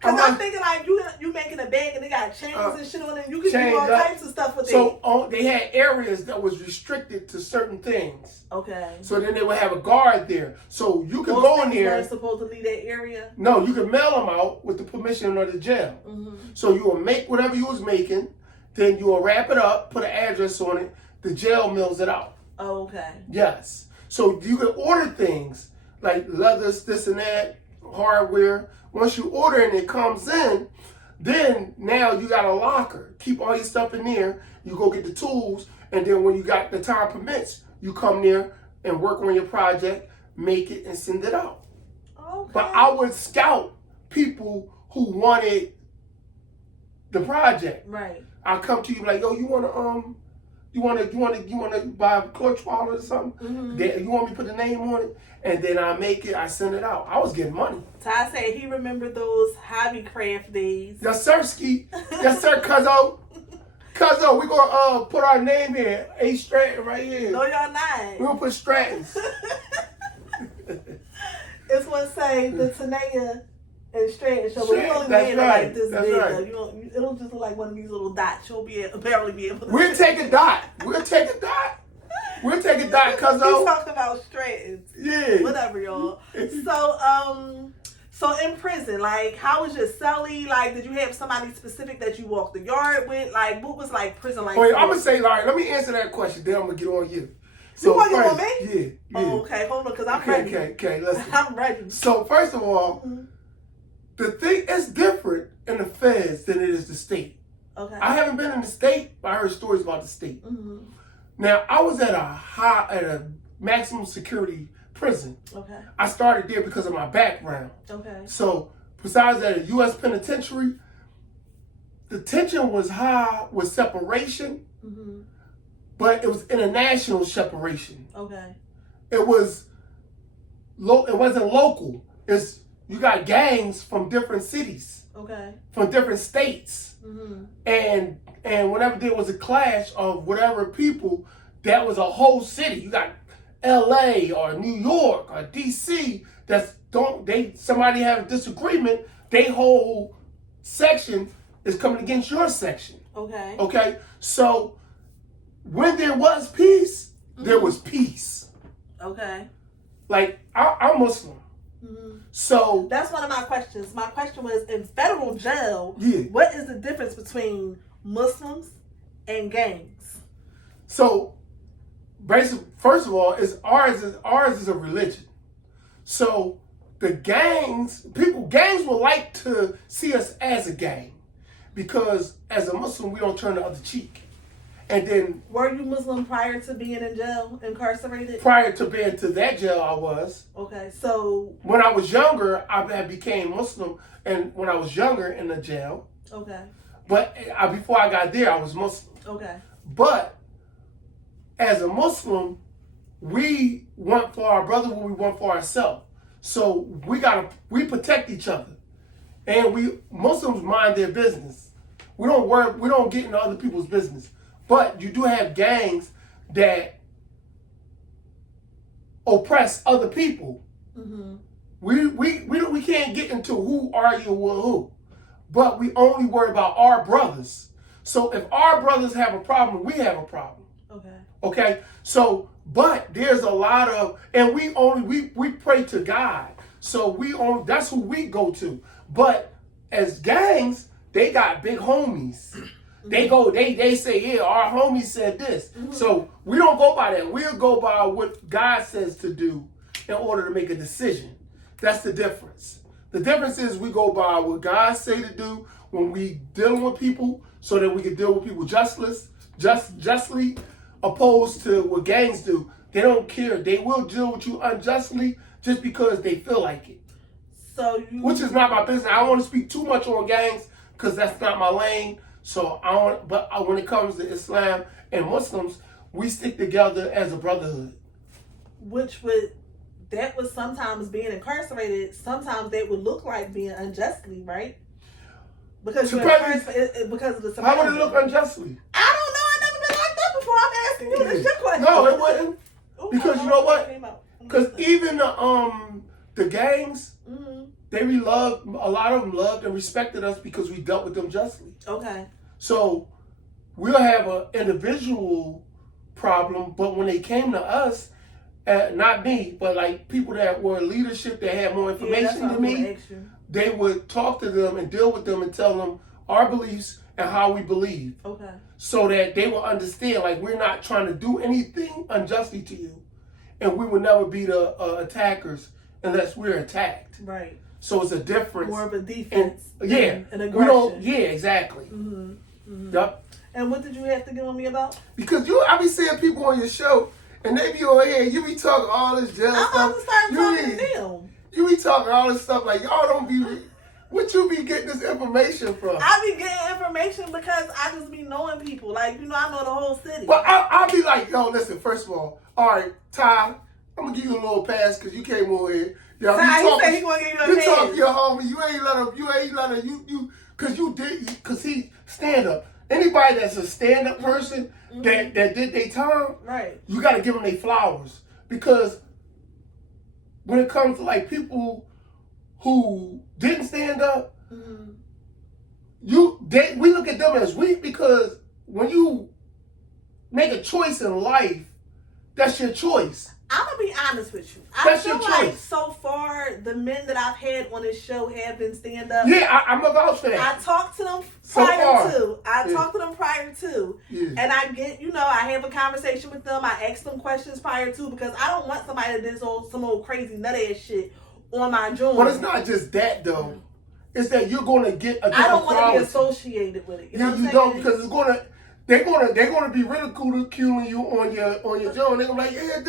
I'm thinking like you making a bag and they got chains and shit on it. You can do all types of stuff with it. So they had areas that was restricted to certain things. Okay. So then they would have a guard there. So you could go in there. You're supposed to leave that area? No, you could mail them out with the permission of the jail. Mm-hmm. So you will make whatever you was making, then you will wrap it up, put an address on it, the jail mails it out. Oh, okay. Yes. So you can order things like leathers, this and that, hardware. Once you order and it comes in, then now you got a locker. Keep all your stuff in there. You go get the tools, and then when you got the time permits, you come there and work on your project, make it, and send it out. Okay. But I would scout people who wanted the project. Right. I'll come to you like, yo, you wanna buy a clutch wallet or something? Mm-hmm. You want me to put the name on it? And then I make it, I send it out. I was getting money. Ty said he remembered those hobby craft days. Yes, sir, Ski. Yes, sir, Cuzzo. Cuzzo, we're going to put our name here. AStratton right here. No, y'all not. We're going to put Strattons. It's going to say the Tahnia and Stratton show, but we only made it like this big. Right. It'll just look like one of these little dots. You'll barely be able to. We'll take a dot. We'll take a dot, Cuzzo. He's talking about Strattons. Yeah. Whatever, y'all. So in prison, like, how was your cellie? Like, did you have somebody specific that you walked the yard with? Like, what was like prison like? Wait, I'm gonna say, all right, let me answer that question. Then I'm gonna get on you. So you want to get on me? Yeah. Oh, okay. Hold on, because I'm ready. Okay. Listen. I'm ready. So first of all, the thing is different in the feds than it is the state. Okay. I haven't been in the state, but I heard stories about the state. Mm-hmm. Now, I was at a maximum security prison. Okay. I started there because of my background. Okay. So, besides at a U.S. penitentiary, the tension was high with separation, but it was international separation. Okay. It was it wasn't local. You got gangs from different cities. Okay. From different states. And whenever there was a clash of whatever people, that was a whole city. You got LA or New York or DC somebody have a disagreement, they whole section is coming against your section. Okay. Okay? So when there was peace, there was peace. Okay. Like I'm Muslim. So that's one of my questions. My question was, in federal jail, yeah. What is the difference between Muslims and gangs? So basically, first of all, ours is a religion. So the gangs would like to see us as a gang, because as a Muslim we don't turn the other cheek. And then, were you Muslim prior to being in jail, incarcerated? Prior to being to that jail, I was. Okay, so when I was younger, I became Muslim, and when I was younger in the jail. Okay. But before I got there, I was Muslim. Okay. But as a Muslim, we want for our brother what we want for ourselves. So we protect each other, and Muslims mind their business. We don't get into other people's business. But you do have gangs that oppress other people. We can't get into who argue with who, but we only worry about our brothers. So if our brothers have a problem, we have a problem. Okay. So, but there's a lot of, and we pray to God. So that's who we go to. But as gangs, they got big homies. They say, yeah, our homie said this. So we don't go by that. We'll go by what God says to do in order to make a decision. That's the difference. The difference is we go by what God say to do when we dealing with people, so that we can deal with people justly, opposed to what gangs do. They don't care. They will deal with you unjustly just because they feel like it. Which is not my business. I don't want to speak too much on gangs because that's not my lane. So when it comes to Islam and Muslims, we stick together as a brotherhood. That would sometimes being incarcerated, sometimes that would look like being unjustly, right? Because of the How would it look unjustly? I don't know. I've never been locked up before. I'm asking you. That's your question. No, it wouldn't. Because you know what? Because even the gangs, a lot of them loved and respected us because we dealt with them justly. Okay. So we'll have an individual problem, but when they came to us, not me, but like people that were leadership that had more information than me, they would talk to them and deal with them and tell them our beliefs and how we believe. Okay. So that they will understand, like, we're not trying to do anything unjustly to you, and we will never be the attackers unless we're attacked. Right. So it's a difference. More of a defense. And aggression. Exactly. Yep. And what did you have to get on me about? Because I be seeing people on your show, and they be on here, you be talking all this jail stuff. I'm about to start talking to them. You be talking all this stuff like, y'all don't be, what you be getting this information from? I be getting information because I just be knowing people. Like, I know the whole city. But I'll be like, yo, listen, first of all right, Ty, I'm going to give you a little pass because you came over here. Yo, Ty, he said he going to give you a pass. You talk to your homie, you ain't let him, because he stand up. Anybody that's a stand-up person that did their time, right? You got to give them their flowers. Because when it comes to like people who didn't stand up, we look at them as weak, because when you make a choice in life, that's your choice. I'm gonna be honest with you. That's I feel like so far the men that I've had on this show have been stand up. Yeah, I'm about that. I talked to them prior to. Yeah. And I get, I have a conversation with them. I ask them questions prior to, because I don't want somebody that did some old crazy nut ass shit on my joint. But it's not just that though. It's that you're gonna get a different I don't want to be associated with it. You know what I'm saying? Don't, because they're gonna be ridiculing you on your show, and they're gonna be like, yeah,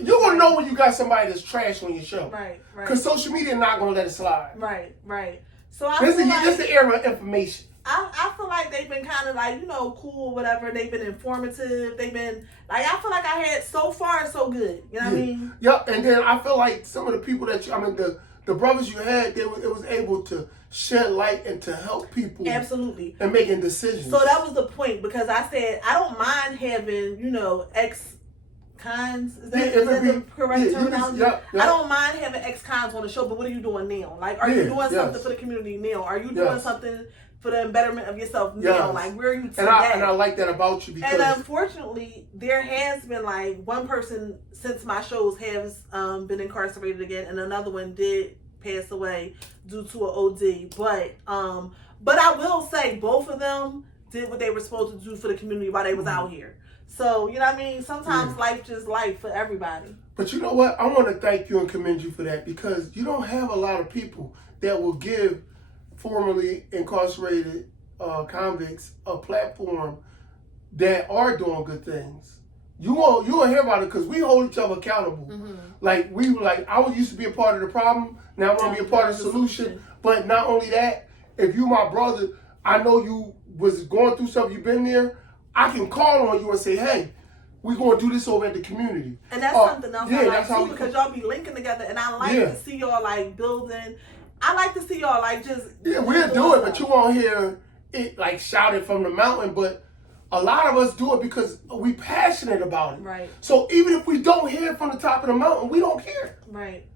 you're gonna know when you got somebody that's trash on your show. Right. Because social media not gonna let it slide. Right. So this is the era of information. I feel like they've been kind of like, cool, whatever. They've been informative. They've been like, I feel like I had so far so good. You know what I mean? Yeah, and then I feel like some of the people that the brothers you had, it was able to shed light and to help people. Absolutely. And making decisions. So that was the point, because I said I don't mind having, ex-cons. Is that the correct terminology? I don't mind having ex-cons on the show, but what are you doing now? Like, are you doing something for the community now? Are you doing something for the betterment of yourself now? Like, where are you today? And I like that about you, because... And unfortunately, there has been, like, one person since my shows has been incarcerated again, and another one did pass away due to an OD. But I will say both of them did what they were supposed to do for the community while they was out here. So, you know what I mean? Sometimes life just life for everybody. But you know what? I want to thank you and commend you for that, because you don't have a lot of people that will give formerly incarcerated convicts a platform that are doing good things. You won't hear about it, because we hold each other accountable. Mm-hmm. Like, I used to be a part of the problem. Now I want to be a part of the solution. But not only that, if you my brother, I know you was going through something, you've been there, I can call on you and say, hey, we're going to do this over at the community. And that's something else I like too, because y'all be linking together, and I like to see y'all like building. I like to see y'all like just... Yeah, we'll do it, but you won't hear it like shouted from the mountain, but a lot of us do it because we passionate about it. Right. So even if we don't hear it from the top of the mountain, we don't care. Right.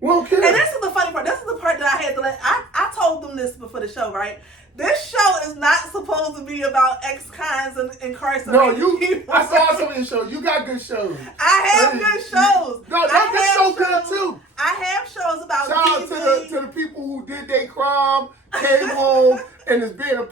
We don't care. And this is the funny part. This is the part that I had to let... I told them this before the show, right? This show is not supposed to be about ex-cons and incarcerated people. I saw some of your shows. You got good shows. I have good shows. No, this show good too. I have shows about Shout out to the people who did their crime, came home, and is being a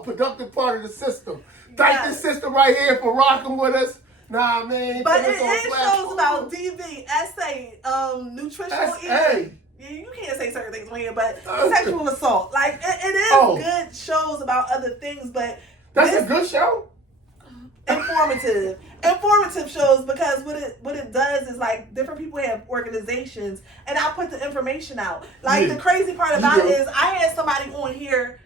productive part of the system. Thank this system right here for rocking with us. Nah, man. But it shows about DV, SA, nutritional eating. You can't say certain things on here, but sexual assault. Like, it is good shows about other things, but... That's a good show? Informative. Informative shows, because what it does is, like, different people have organizations, and I put the information out. Like, the crazy part about it is I had somebody on here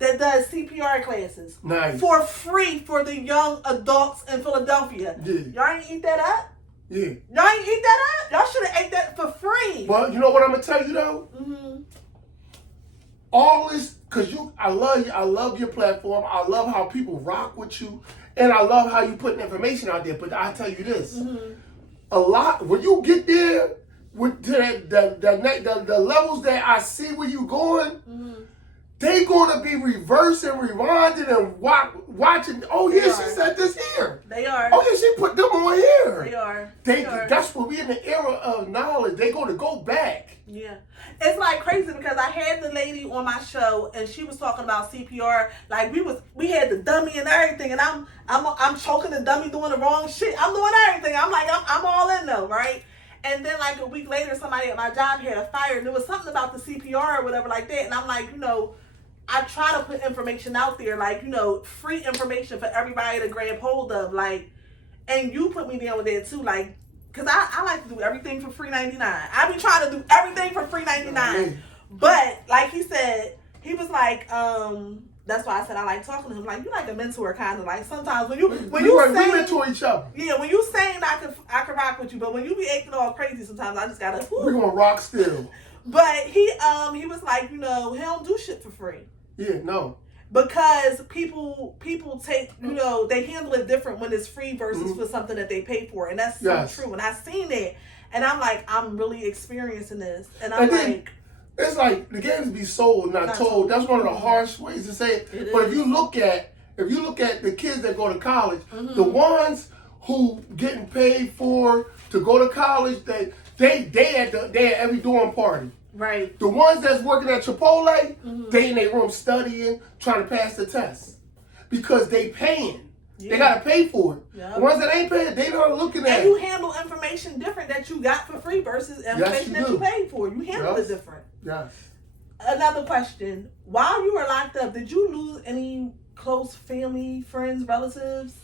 that does CPR classes. Nice. For free for the young adults in Philadelphia. Yeah. Y'all ain't eat that up? Yeah. Y'all ain't eat that up? Y'all should have ate that for free. Well, you know what I'm going to tell you, though? Mm-hmm. All this, because I love you. I love your platform. I love how people rock with you. And I love how you put information out there. But I'll tell you this. Mm-hmm. A lot, when you get there, with the levels that I see where you going, mm-hmm. They gonna be reversing, rewinding, and watching. Oh yeah, she said this here. They are. Oh yeah, she put them on here. They are. That's what we in the era of knowledge. They gonna go back. Yeah, it's like crazy, because I had the lady on my show and she was talking about CPR. Like we had the dummy and everything, and I'm choking the dummy doing the wrong shit. I'm doing everything. I'm like I'm all in though, right? And then like a week later, somebody at my job had a fire, and there was something about the CPR or whatever like that, and I'm like, I try to put information out there, like, free information for everybody to grab hold of, like, and you put me down with that too, like, because I like to do everything for free 99. I be trying to do everything for free 99. But, like he said, he was like, that's why I said I like talking to him. Like, you like a mentor, kind of. Like, sometimes when you saying, we mentor each other. Yeah, when you saying I can rock with you, but when you be acting all crazy, sometimes I just gotta. We're gonna rock still. But he was like, he don't do shit for free. Yeah, no. Because people take, they handle it different when it's free versus for something that they pay for. And that's so true. And I seen it. And I'm like, I'm really experiencing this. And I'm like... It's like the games be sold, not told. That's one of the harsh ways to say it. But if you look at the kids that go to college, the ones who getting paid for to go to college, they at every dorm party. Right. The ones that's working at Chipotle, they in their room studying, trying to pass the test. Because they paying. Yeah. They got to pay for it. Yep. The ones that ain't paying, they not looking at it. And you handle information different that you got for free versus information that you paid for. You handle it different. Yes. Another question. While you were locked up, did you lose any close family, friends, relatives?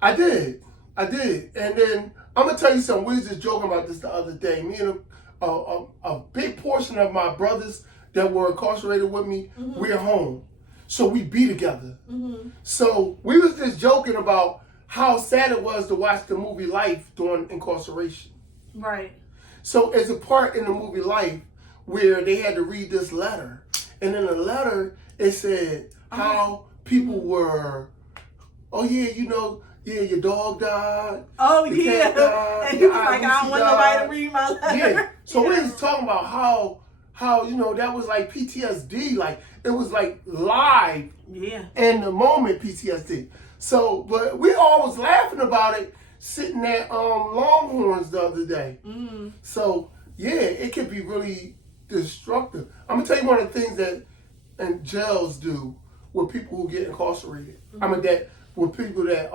I did. And then, I'm going to tell you something. We was just joking about this the other day. Me and a big portion of my brothers that were incarcerated with me, we're home. So we be together. Mm-hmm. So we was just joking about how sad it was to watch the movie Life during incarceration. Right. So there's a part in the movie Life where they had to read this letter. And in the letter, it said how people were, oh yeah, you know, yeah, your dog died. Oh your yeah. cat died, And he your was like, Aunt I don't Lucy want nobody died. to read my letter. Yeah. So Yeah. we was talking about how you know that was like PTSD, like it was like live Yeah. in the moment PTSD. So, but we all was laughing about it sitting at Longhorns the other day. Mm-hmm. So yeah, it could be really destructive. I'm gonna tell you one of the things that and jails do with people who get incarcerated. Mm-hmm. I mean that with people that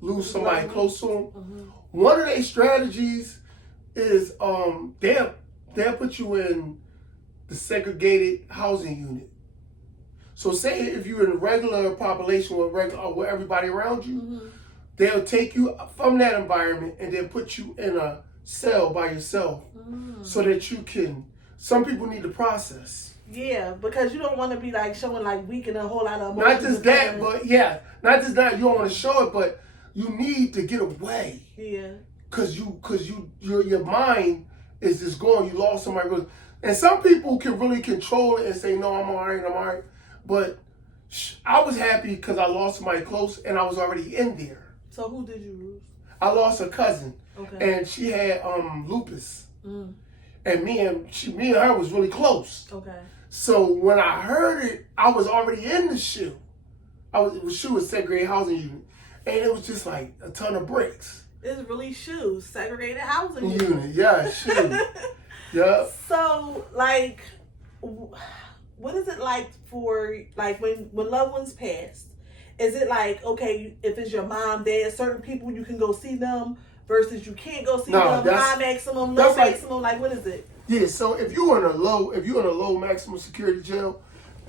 lose somebody close to them. Mm-hmm. One of their strategies is they'll put you in the segregated housing unit. So say if you're in a regular population with everybody around you, Mm-hmm. they'll take you from that environment and then put you in a cell by yourself so that you can, some people need to process. Yeah, because you don't want to be like showing like weak and a whole lot of emotions. Not just that, but yeah, not just that, you don't want to show it, but you need to get away. Yeah. Cause your mind is just going, you lost somebody really. And some people can really control it and say, no, I'm all right. But I was happy because I lost somebody close and I was already in there. So who did you lose? I lost a cousin. Okay. And she had lupus. Mm. And me and her was really close. Okay. So when I heard it, I was already in the shoe. Shoe was segregated housing unit. And it was just like a ton of bricks. It's really shoes, segregated housing Unit, yeah, shoe. Yeah. So, like, what is it like for, like, when loved ones pass? Is it like, okay, if it's your mom, dad, certain people, you can go see them versus you can't go see them, high maximum, low maximum, like, what is it? Yeah, so if you're in a low maximum security jail,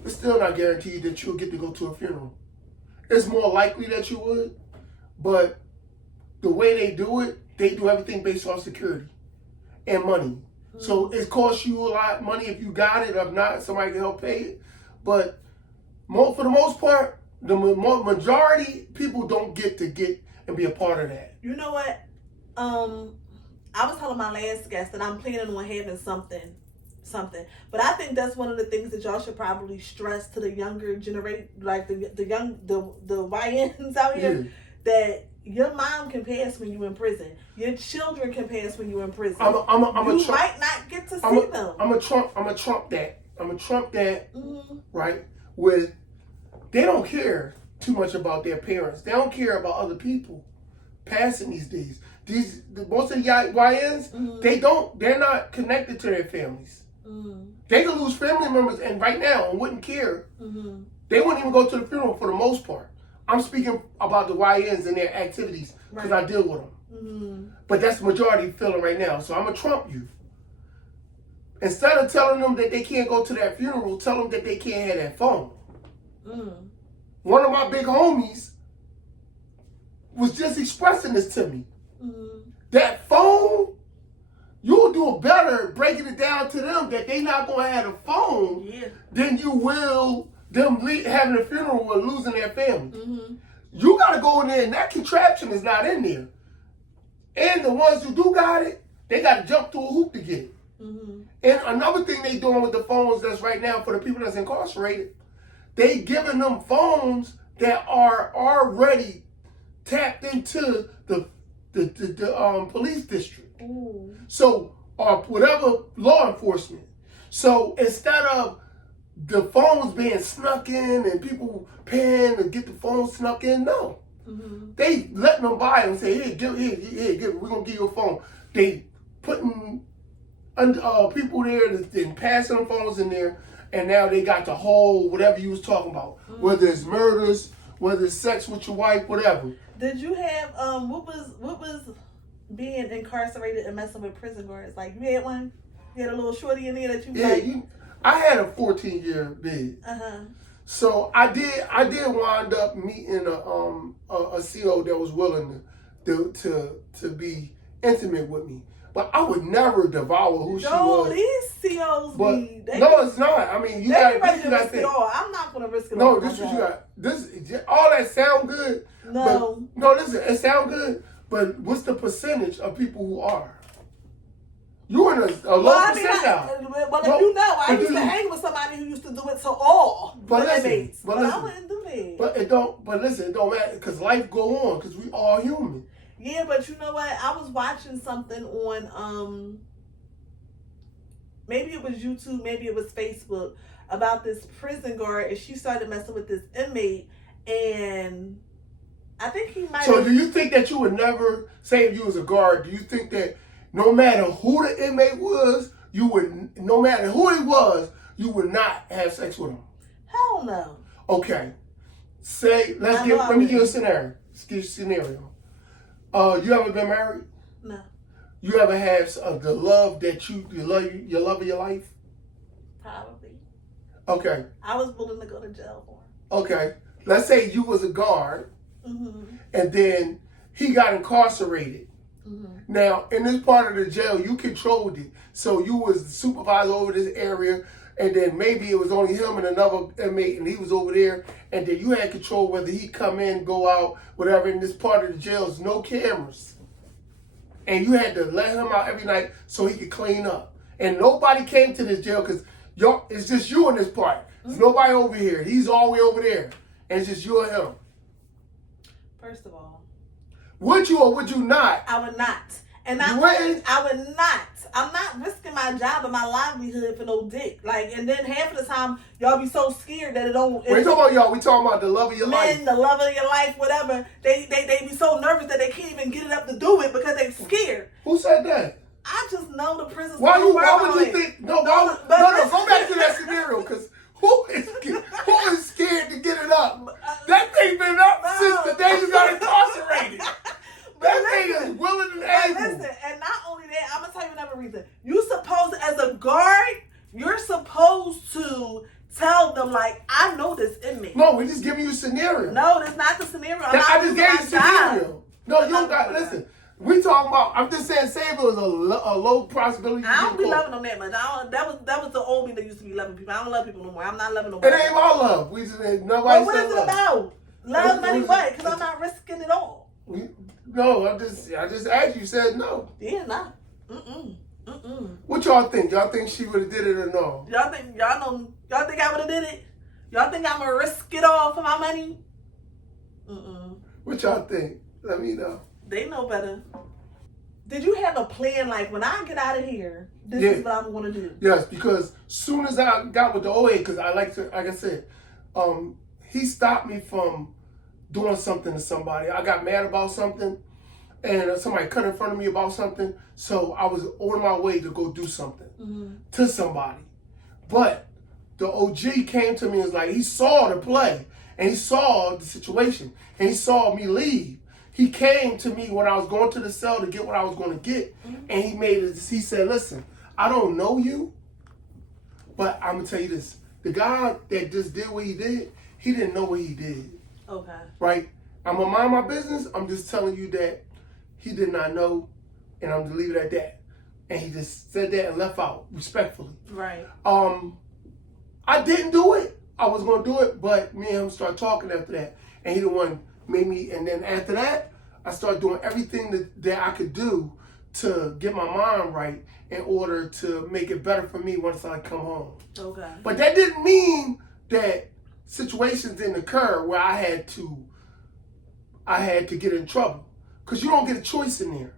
it's still not guaranteed that you'll get to go to a funeral. It's more likely that you would, but the way they do it, they do everything based on security and money. Mm-hmm. So it costs you a lot of money if you got it. If not, somebody can help pay it. But for the most part, the majority people don't get and be a part of that. You know what? I was telling my last guest that I'm planning on having something. But I think that's one of the things that y'all should probably stress to the younger generation, like the YNs out here, that your mom can pass when you're in prison. Your children can pass when you're in prison. You might not get to see them. I'm a trump that. Mm-hmm. Right? With they don't care too much about their parents. They don't care about other people passing these days. Most of the YNs, mm-hmm. They're not connected to their families. Mm-hmm. They could lose family members and right now and wouldn't care. Mm-hmm. They wouldn't even go to the funeral for the most part. I'm speaking about the YNs and their activities because I deal with them. Mm-hmm. But that's the majority feeling right now. So I'm going to trump you. Instead of telling them that they can't go to that funeral, tell them that they can't have that phone. Mm. One of my big homies was just expressing this to me. Mm-hmm. That phone, you'll do better breaking it down to them that they not going to have a phone than you will them having a funeral or losing their family. Mm-hmm. You got to go in there and that contraption is not in there. And the ones who do got it, they got to jump through a hoop to get it. Mm-hmm. And another thing they doing with the phones that's right now for the people that's incarcerated, they giving them phones that are already tapped into the police district. Ooh. So, or whatever law enforcement. So instead of the phones being snuck in and people paying to get the phone snuck in, no. Mm-hmm. They letting them buy and say, here, we're going to give you a phone. They putting people there and passing them phones in there, and now they got the whole whatever you was talking about, whether it's murders, whether it's sex with your wife, whatever. Did you have what was being incarcerated and messing with prison guards? Like you had one, you had a little shorty in there that you I had a 14-year bid. So I did wind up meeting a CO that was willing to be intimate with me. But I would never devour who she No, was. these COs But be. no, it's not. I mean, you They got ready to to risk it all. I'm not gonna risk it No, all. this is what you got. This all that sound good. No. But, no, listen, it sound good. But what's the percentage of people who are? You're in a low percentile. Well, if you know, I used to hang with somebody who used to do it to all the inmates. But I wouldn't do that. But it don't. But listen, it don't matter because life go on because we all human. Yeah, but you know what? I was watching something on maybe it was YouTube, maybe it was Facebook, about this prison guard, and she started messing with this inmate, and I think he might. So, do you think that you would never say if you was a guard? Do you think that no matter who the inmate was, you would, no matter who he was, you would not have sex with him? Hell no. Okay. Say, let me give you a scenario. Let's give you a scenario. You ever been married? No. You ever had the love that you love of your life? Probably. Okay. I was willing to go to jail for him. Okay. Let's say you was a guard, and then he got incarcerated. Now, in this part of the jail, you controlled it. So you was the supervisor over this area, and then maybe it was only him and another inmate, and he was over there, and then you had control whether he come in, go out, whatever. In this part of the jail, there's no cameras. And you had to let him out every night so he could clean up. And nobody came to this jail because it's just you in this part. There's nobody over here. He's all the way over there. And it's just you and him. First of all, would you or would you not? I would not. And I would not. I'm not risking my job and my livelihood for no dick. Like, and then half of the time, y'all be so scared that it don't. We talking about y'all. We talking about the love of your life. The love of your life, whatever. They be so nervous that they can't even get it up to do it because they scared. Who said that? I just know the prisons. Why would you think? No, go back to that scenario because who is scared to get it up? That thing been up since the day you got incarcerated. That thing is willing and able. Listen, and not only that, I'm gonna tell you another reason. You supposed to, as a guard, you're supposed to tell them like, I know this inmate. No, we just giving you a scenario. No, that's not the scenario. I just gave you a scenario. No, you don't got. Listen, we talking about. I'm just saying, say if it was a low possibility. I don't be loving them that much. That was the old me that used to be loving people. I don't love people no more. I'm not loving nobody. It ain't about love. We just nobody. But what is it about? Love, money, what? Because I'm not risking it all. No, I just asked you. You said no. Yeah, nah. What y'all think? Y'all think she would have did it or no? Y'all think I would have did it? Y'all think I'm gonna risk it all for my money? What y'all think? Let me know. They know better. Did you have a plan like when I get out of here, this is what I'm gonna do? Yes, because soon as I got with the OA, because like I said, he stopped me from doing something to somebody. I got mad about something, and somebody cut in front of me about something, so I was on my way to go do something to somebody. But the OG came to me and was like, he saw the play, and he saw the situation, and he saw me leave. He came to me when I was going to the cell to get what I was going to get, and he said, listen, I don't know you, but I'm going to tell you this. The guy that just did what he did, he didn't know what he did. Okay. Right? I'm going to mind my business. I'm just telling you that he did not know, and I'm going to leave it at that. And he just said that and left out, respectfully. Right. I didn't do it. I was going to do it, but me and him started talking after that. And he the one made me, and then after that, I started doing everything that I could do to get my mind right in order to make it better for me once I come home. Okay. But that didn't mean that situations didn't occur where I had to get in trouble. Because you don't get a choice in there.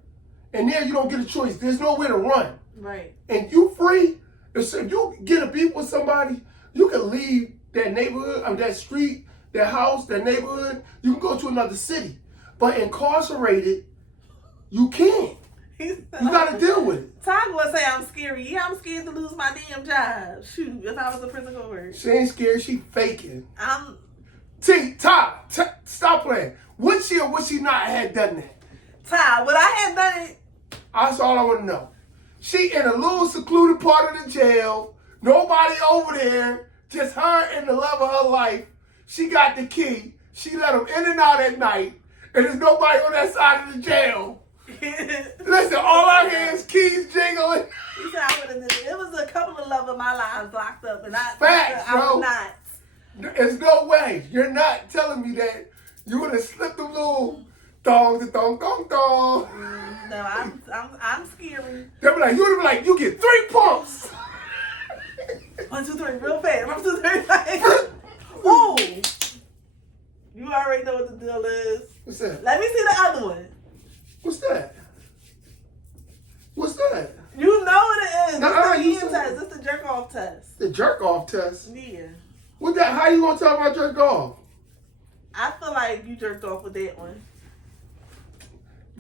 And there you don't get a choice. There's nowhere to run. Right. And you free. If you get a beef with somebody, you can leave that neighborhood, that street, that house, that neighborhood. You can go to another city. But incarcerated, you can't. You got to deal with it. Ty would say I'm scary. Yeah, I'm scared to lose my damn job. Shoot, if I was a prison guard. She ain't scared. She faking. Ty, Stop playing. Would she or would she not have done that? Ty, would I have done it? That's all I want to know. She in a little secluded part of the jail. Nobody over there. Just her and the love of her life. She got the key. She let him in and out at night. And there's nobody on that side of the jail. Listen, all I hear is keys jingling. He said I would have did it. It was a couple of love of my lives locked up, and Facts, I bro. was not. There's no way. You're not telling me that you would have slipped the little thong, the thong, thong, thong. No, I'm scary. They'll be like, you would have been like, you get 3 pumps. 1, 2, 3, real fast. 1, 2, 3, like, ooh. You already know what the deal is. What's that? Let me see the other one. What's that? What's that? You know what it is. Nuh-uh, It's you the said- test. It's the jerk off test. The jerk off test. Yeah. What that? How you gonna tell about jerk off? I feel like you jerked off with that one.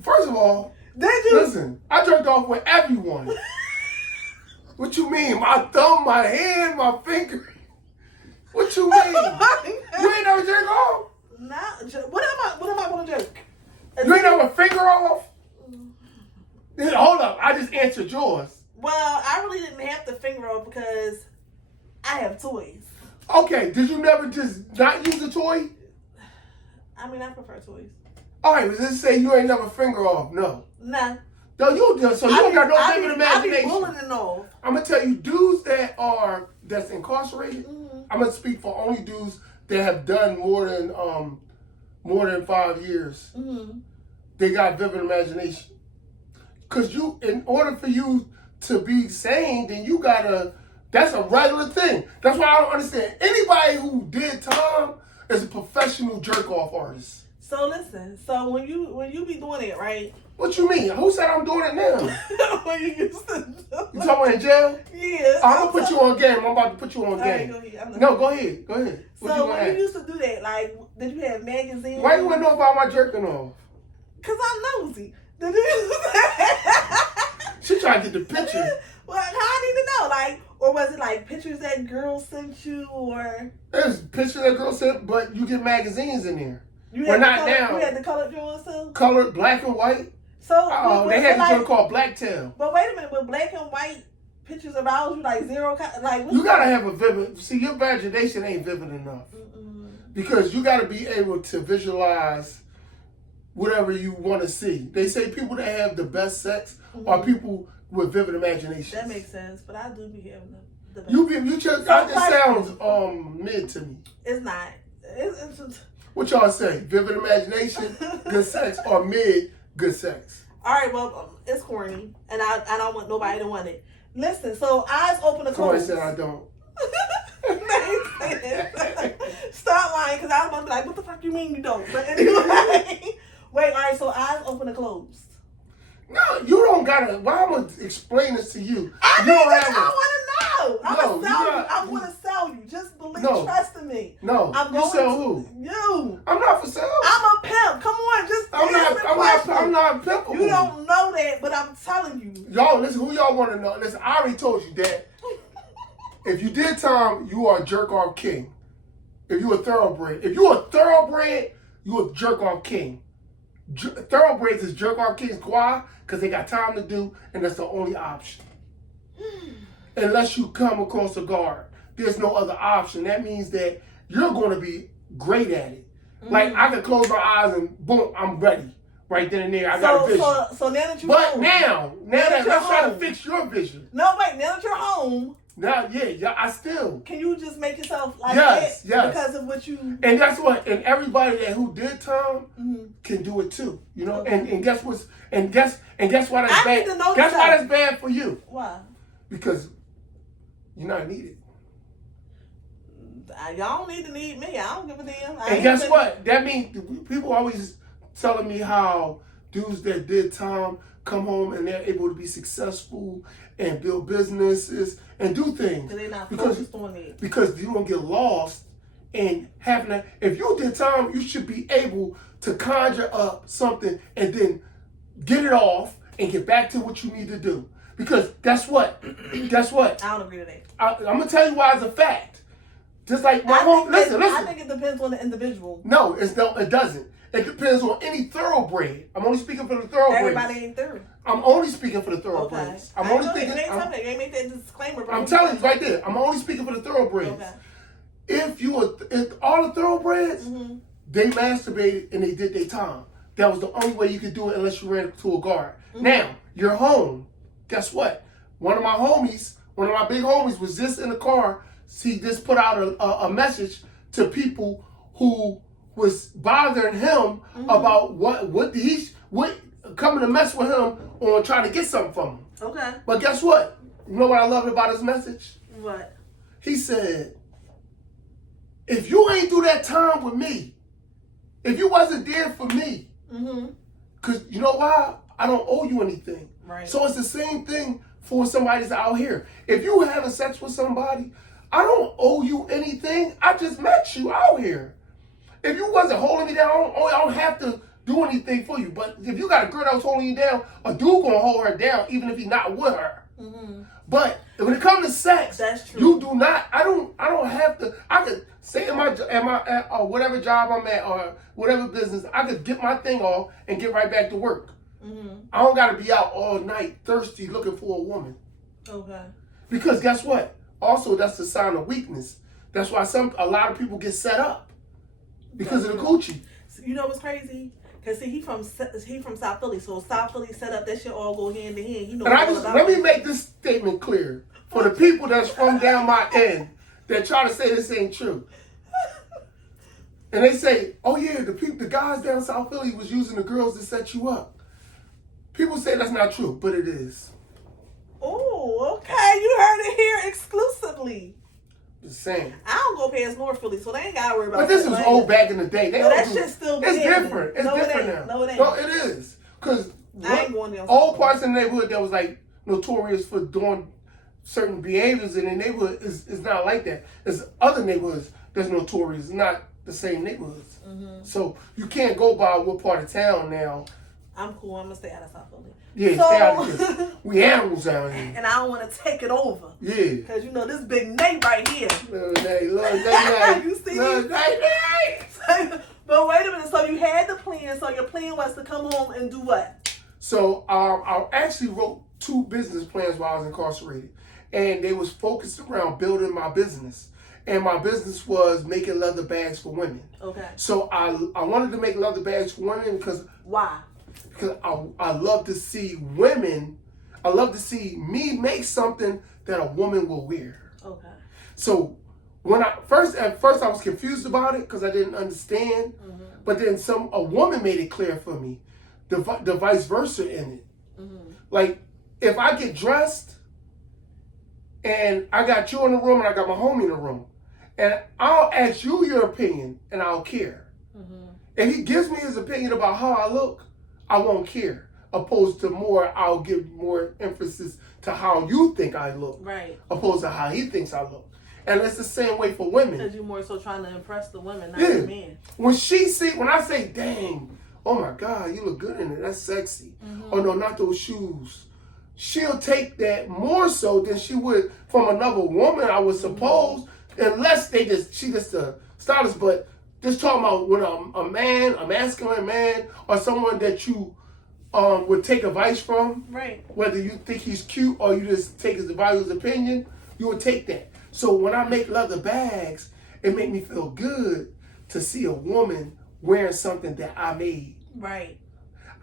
First of all, Did you? listen, I jerked off with everyone. What you mean? My thumb, my hand, my finger. What you mean? You ain't never jerk off? Nah, what am I gonna jerk? You ain't never finger off? Then, hold up, I just answered yours. Well, I really didn't have to finger off because I have toys. Okay, did you never just not use a toy? I mean, I prefer toys. All right, let's say you ain't never finger off. No. Nah. No, you do. So you don't got no vivid I imagination. be bullying off. I'm gonna tell you, dudes that's incarcerated. I'm gonna speak for only dudes that have done more than 5 years. They got vivid imagination. Cause in order for you to be sane, then you gotta. That's a regular thing. That's why I don't understand. Anybody who did time is a professional jerk off artist. So listen. So when you be doing it, right? What you mean? Who said I'm doing it now? When you used to do You talking about in jail? Yeah. I'm gonna put you on game. I'm about to put you on All right, game. go ahead. No, go ahead. Go ahead. What So you when you ask? used to do that, like, did you have magazines? Why you wanna know about my jerking off? Cause I'm nosy. Did you use that? She trying to get the picture. Well, I need to know, like, or was it like pictures that girls sent you, or There's pictures that girl sent, but you get magazines in there. you Well, had not the color, now. You had the colored drawings too. Colored, black and white. So Oh, they had the joint called Blacktail. But wait a minute, with black and white pictures of ours, you like zero, like what You gotta have a vivid. See, your imagination ain't vivid enough because you gotta be able to visualize whatever you want to see. They say people that have the best sex are people with vivid imagination. That makes sense, but I do be having the best. You just that just sounds mid to me. It's not. It's just... What y'all say? Vivid imagination, good sex, or mid good sex? All right, well, it's corny, and I don't want nobody to want it. Listen, so eyes open to Somebody close. said I don't. Stop lying, because I was about to be like, what the fuck you mean you don't? But anyway, wait, all right, so eyes open to closed. No, you don't gotta. Why I'm gonna explain this to you? I You don't want have to know. I'm No, gonna sell you you. got- I'm gonna sell you. Just believe, No. trust in me. No, I'm you going sell to- who? You. I'm not for sale. I'm a pimp. Come on, just answer the question. I'm not pimpable. You don't know that, but I'm telling you. Y'all, listen, who y'all want to know? Listen, I already told you that if you did time, you are a jerk off king. If you a thoroughbred. If you a thoroughbred, you a jerk off king. Thoroughbreds is jerk off kings. Why? Because they got time to do, and that's the only option. Unless you come across a guard, there's no other option. That means that you're going to be great at it. Like, I can close my eyes and boom, I'm ready. Right then and there, I got a vision. So now that you're But home. now that you're let's try to home. fix your vision. No, wait, now that you're home, Now, yeah, I still. can you just make yourself like Yes, that yes. because of what you... And that's what, and everybody that who did time can do it too. You know, and guess what's, and guess why that's I bad. need to know Guess this why stuff. that's bad for you? Why? Because you're not needed. Y'all don't need to need me. I don't give a damn. And guess what? That means people always telling me how dudes that did time come home and they're able to be successful and build businesses and do things. Because they're not Because- focused on it. Because you don't get lost in having that. If you did time, you should be able to conjure up something and then get it off and get back to what you need to do. Because guess what? Guess what? I don't agree with that. I'm gonna tell you why it's a fact. Just like my home. Listen. I think it depends on the individual. No, it doesn't. It depends on any thoroughbred. I'm only speaking for the thoroughbreds. Everybody ain't thorough. I'm only speaking for the Okay. thoroughbreds. I I'm ain't only know that. speaking. They ain't make that disclaimer. I'm telling you right there. I'm only speaking for the thoroughbreds. Okay. If all the thoroughbreds, they masturbated and they did their time. that was the only way you could do it unless you ran to a guard. Now, you're home. Guess what? One of my big homies was just in the car. He just put out a message to people who was bothering him about what coming to mess with him on trying to get something from him. Okay. But guess what? You know what I loved about his message? What? He said, if you ain't do that time with me, if you wasn't there for me, because you know why? I don't owe you anything. Right. So it's the same thing for somebody that's out here. If you having sex with somebody, I don't owe you anything. I just met you out here. If you wasn't holding me down, I don't have to do anything for you. But if you got a girl that was holding you down, a dude gonna hold her down even if he's not with her. But when it comes to sex, that's true. You do not. I don't have to. I could say at whatever job I'm at or whatever business, I could get my thing off and get right back to work. I don't got to be out all night thirsty looking for a woman. Okay. Because guess what? Also, that's a sign of weakness. That's why a lot of people get set up because of the coochie. You know what's crazy? Cause see, he from South Philly, so South Philly set up that shit all go hand in hand. You know. And let me make this statement clear for the people that's from down my end that try to say this ain't true. And they say, "Oh yeah, the guys down South Philly was using the girls to set you up." People say that's not true, but it is. Oh, okay. You heard it here exclusively. Just saying. I don't go past North Philly, so they ain't got to worry about But this is old back in the day. That shit's still It's happening. different. It's different now. No, it ain't. No, it is. Because all parts of the neighborhood that was like notorious for doing certain behaviors in the neighborhood is not like that. There's other neighborhoods that's notorious, not the same neighborhoods. So you can't go by what part of town now. I'm cool. I'm going to stay out of South Philly. Yeah, stay out of this. We animals out here. And I don't want to take it over. Yeah. Because, you know, this big Nate right here. Little Nate. You see? Little Nate. But wait a minute. So you had the plan. So your plan was to come home and do what? So I actually wrote 2 business plans while I was incarcerated. And they was focused around building my business. And my business was making leather bags for women. Okay. So I wanted to make leather bags for women because... Why? Because I love to see women, I love to see me make something that a woman will wear. Okay. So when at first I was confused about it because I didn't understand, but then a woman made it clear for me, the vice versa in it. Like if I get dressed and I got you in the room and I got my homie in the room, and I'll ask you your opinion and I'll care. If he gives me his opinion about how I look, I won't care. Opposed to I'll give more emphasis to how you think I look. Right. Opposed to how he thinks I look. And it's the same way for women. Because you're more so trying to impress the women, not the men. When I say, dang, oh my God, you look good in it. That's sexy. Oh no, not those shoes. She'll take that more so than she would from another woman, I would suppose. Unless she just a stylist, but just talking about when a masculine man, or someone that you would take advice from, right? Whether you think he's cute or you just take his advice, his opinion, you would take that. So when I make leather bags, it make me feel good to see a woman wearing something that I made. Right.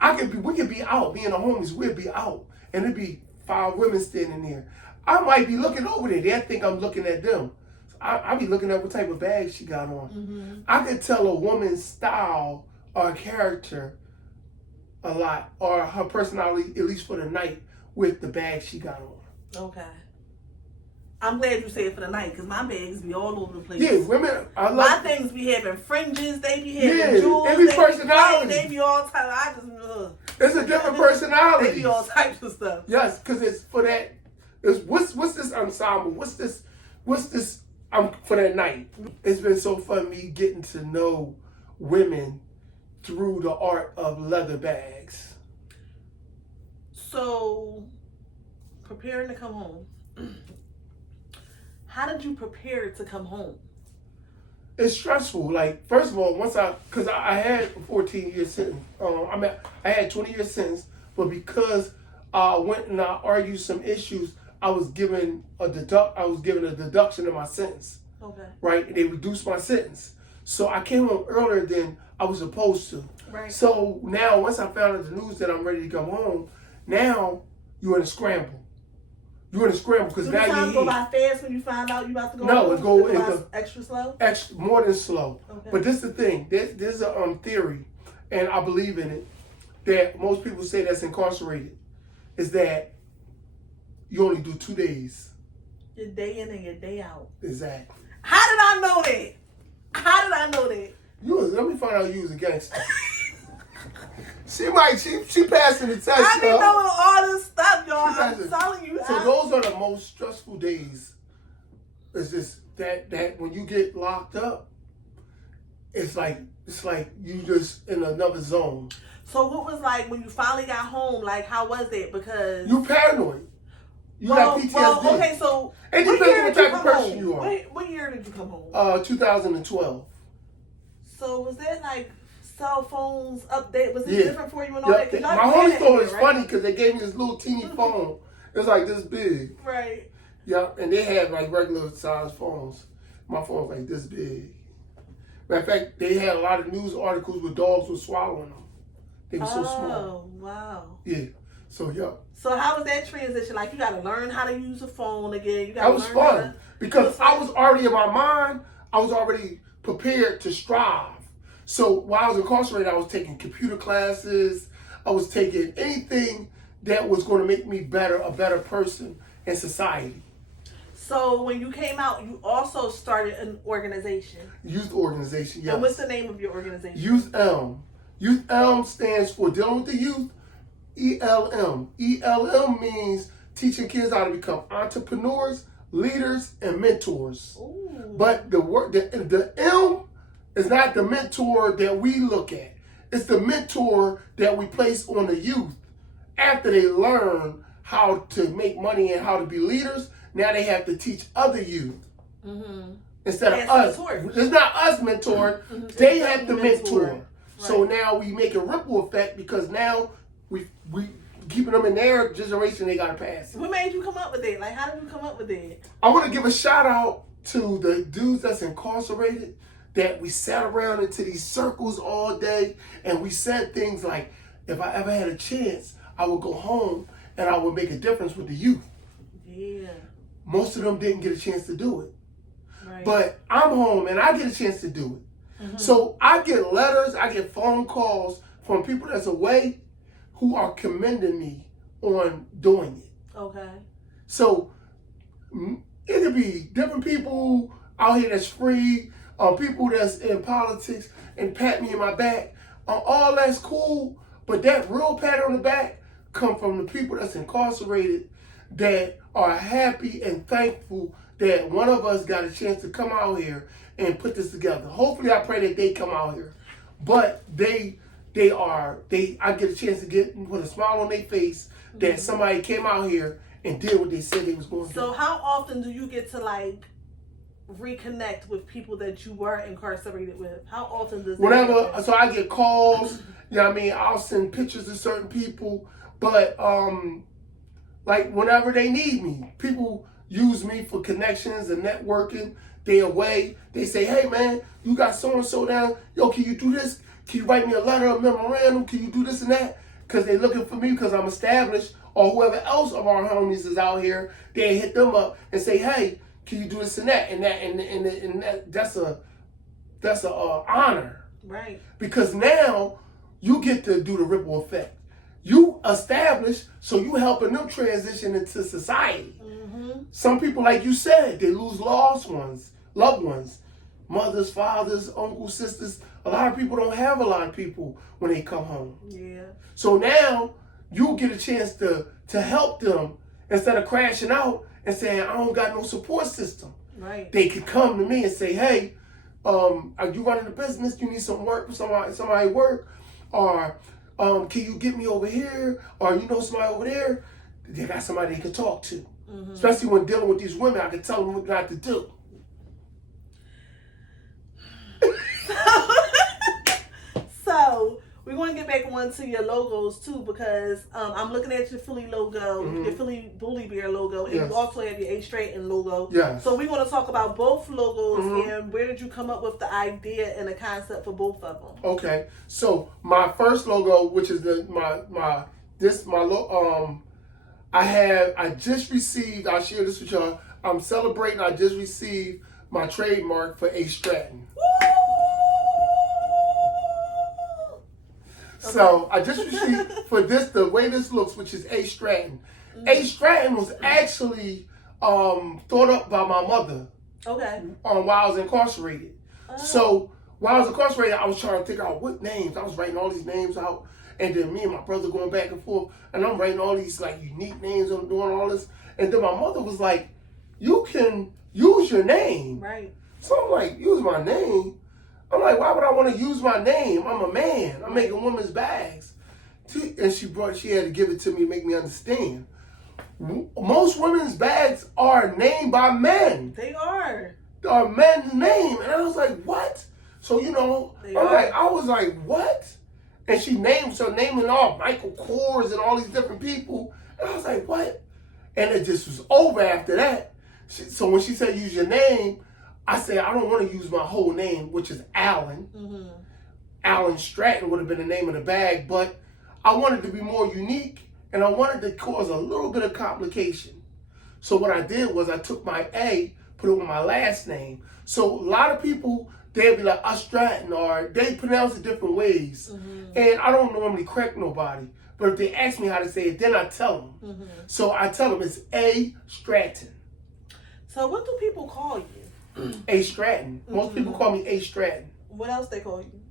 We could be out, me and the homies, we'd be out, and it'd be 5 women standing there. I might be looking over there. They think I'm looking at them. I be looking at what type of bag she got on. I could tell a woman's style or character a lot, or her personality, at least for the night, with the bag she got on. Okay. I'm glad you said for the night, because my bags be all over the place. Yeah, women, my things be having fringes, they be having jewels, every personality. They be all types. It's a different personality. They be all types of stuff. Yes, because it's for that. What's this ensemble? What's this? For that night. It's been so fun me getting to know women through the art of leather bags. So, preparing to come home. How did you prepare to come home? It's stressful. Like, first of all, because I had a 14-year sentence. I had 20 year sentence, but because I went and I argued some issues, I was given a deduction of my sentence. Okay. Right? And they reduced my sentence. So I came home earlier than I was supposed to. Right. So now, once I found out the news that I'm ready to come home, now you're in a scramble. You're in a scramble because now you're you're go by fast when you find out you about to go. No, home? it go by extra slow. More than slow. Okay. But this is the thing. There's a theory, and I believe in it, that most people say that's incarcerated, is that you only do 2 days. Your day in and your day out. Exactly. How did I know that? How did I know that? Let me find out you was a gangster. She passing the test. I be knowing all this stuff, y'all. I'm telling you. So those are the most stressful days. It's just that when you get locked up, it's like you just in another zone. So what was like when you finally got home? Like how was it? Because you paranoid. You got PTSD. Well, okay, so it depends on what type of person you are. What year did you come home? 2012. So was that like cell phones update? Was it different for you and all that? My homie thought it was funny because they gave me this little teeny phone. It was like this big. Right. Yeah, and they had like regular size phones. My phone was like this big. Matter of fact, they had a lot of news articles where dogs were swallowing them. They were so small. Oh, wow. Yeah. So, yeah. So how was that transition? Like, you got to learn how to use a phone again. That was fun because I was already in my mind. I was already prepared to strive. So while I was incarcerated, I was taking computer classes. I was taking anything that was going to make me a better person in society. So when you came out, you also started an organization. Youth organization, yes. And what's the name of your organization? Youth Elm. Youth Elm stands for Dealing with the Youth. ELM. ELM means teaching kids how to become entrepreneurs, leaders, and mentors. Ooh. But the M is not the mentor that we look at. It's the mentor that we place on the youth after they learn how to make money and how to be leaders. Now they have to teach other youth. Mm-hmm. Instead of us. It's not us mentoring. Mm-hmm. They have to mentor. Right. So now we make a ripple effect because now we keeping them in their generation, they got to pass. What made you come up with it? Like, how did you come up with it? I want to give a shout out to the dudes that's incarcerated, that we sat around into these circles all day and we said things like, if I ever had a chance, I would go home and I would make a difference with the youth. Yeah. Most of them didn't get a chance to do it. Right. But I'm home and I get a chance to do it. Mm-hmm. So I get letters, I get phone calls from people that's away who are commending me on doing it. Okay. So it could be different people out here that's free, people that's in politics and pat me in my back. All that's cool, but that real pat on the back come from the people that's incarcerated that are happy and thankful that one of us got a chance to come out here and put this together. Hopefully, I pray that they come out here, but I get a chance to put a smile on their face that somebody came out here and did what they said they was going to do. So how often do you get to like reconnect with people that you were incarcerated with? How often does that happen? So I get calls, you know what I mean? I'll send pictures to certain people, but like whenever they need me, people use me for connections and networking. They away, they say, hey man, you got so-and-so down, yo, can you do this? Can you write me a letter, a memorandum? Can you do this and that? Because they're looking for me because I'm established, or whoever else of our homies is out here, they hit them up and say, hey, can you do this and that? And that's a honor. Right. Because now you get to do the ripple effect. You established, so you helping them transition into society. Mm-hmm. Some people, like you said, they lose loved ones, mothers, fathers, uncles, sisters. A lot of people don't have a lot of people when they come home. Yeah. So now you get a chance to help them instead of crashing out and saying, I don't got no support system. Right. They could come to me and say, hey, are you running a business? You need some work, somebody work? Or can you get me over here? Or you know somebody over there? They got somebody they can talk to. Mm-hmm. Especially when dealing with these women, I can tell them what not to do. So we're going to get back onto your logos too, because I'm looking at your Philly logo, your Philly Bully Bear logo, and you also have your AStratton logo. Yes. So we're going to talk about both logos and where did did you come up with the idea and the concept for both of them? Okay, so my first logo, which is I just received. I'll share this with y'all. I'm celebrating. I just received my trademark for AStratton. So I just received for this, the way this looks, which is AStratton. AStratton was actually thought up by my mother. Okay. While I was incarcerated. So while I was incarcerated, I was trying to figure out what names. I was writing all these names out, and then me and my brother going back and forth, and I'm writing all these like unique names and doing all this. And then my mother was like, "You can use your name." Right. So I'm like, "Use my name?" I'm like, "Why would I want to use my name? I'm a man. I'm making women's bags." And she had to give it to me to make me understand. Most women's bags are named by men. They are. Are men's name. And I was like, what? So, I was like, what? And she naming all Michael Kors and all these different people. And I was like, what? And it just was over after that. So when she said use your name, I said, I don't want to use my whole name, which is Allen. Mm-hmm. Allen Stratton would have been the name of the bag, but I wanted to be more unique. And I wanted to cause a little bit of complication. So what I did was I took my A, put it with my last name. So a lot of people, they'd be like, AStratton, or they pronounce it different ways. Mm-hmm. And I don't normally correct nobody. But if they ask me how to say it, then I tell them. Mm-hmm. So I tell them it's AStratton. So what do people call you? AStratton. Most people call me AStratton. What else they call you?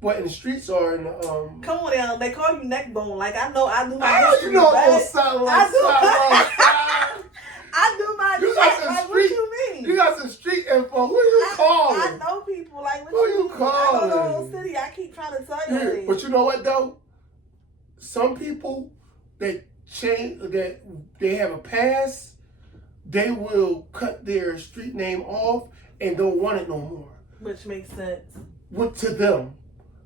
What, in the streets or in the Come on now, they call you Neckbone. Like I know I do my history. You know on satellite. I do my you got some like, street, what you mean? You got some street info. Who you calling? I know people. Like what who you calling? I know the whole city. I keep trying to tell you. Yeah, but you know what though? Some people that they have a past, they will cut their street name off and don't want it no more. Which makes sense. To them.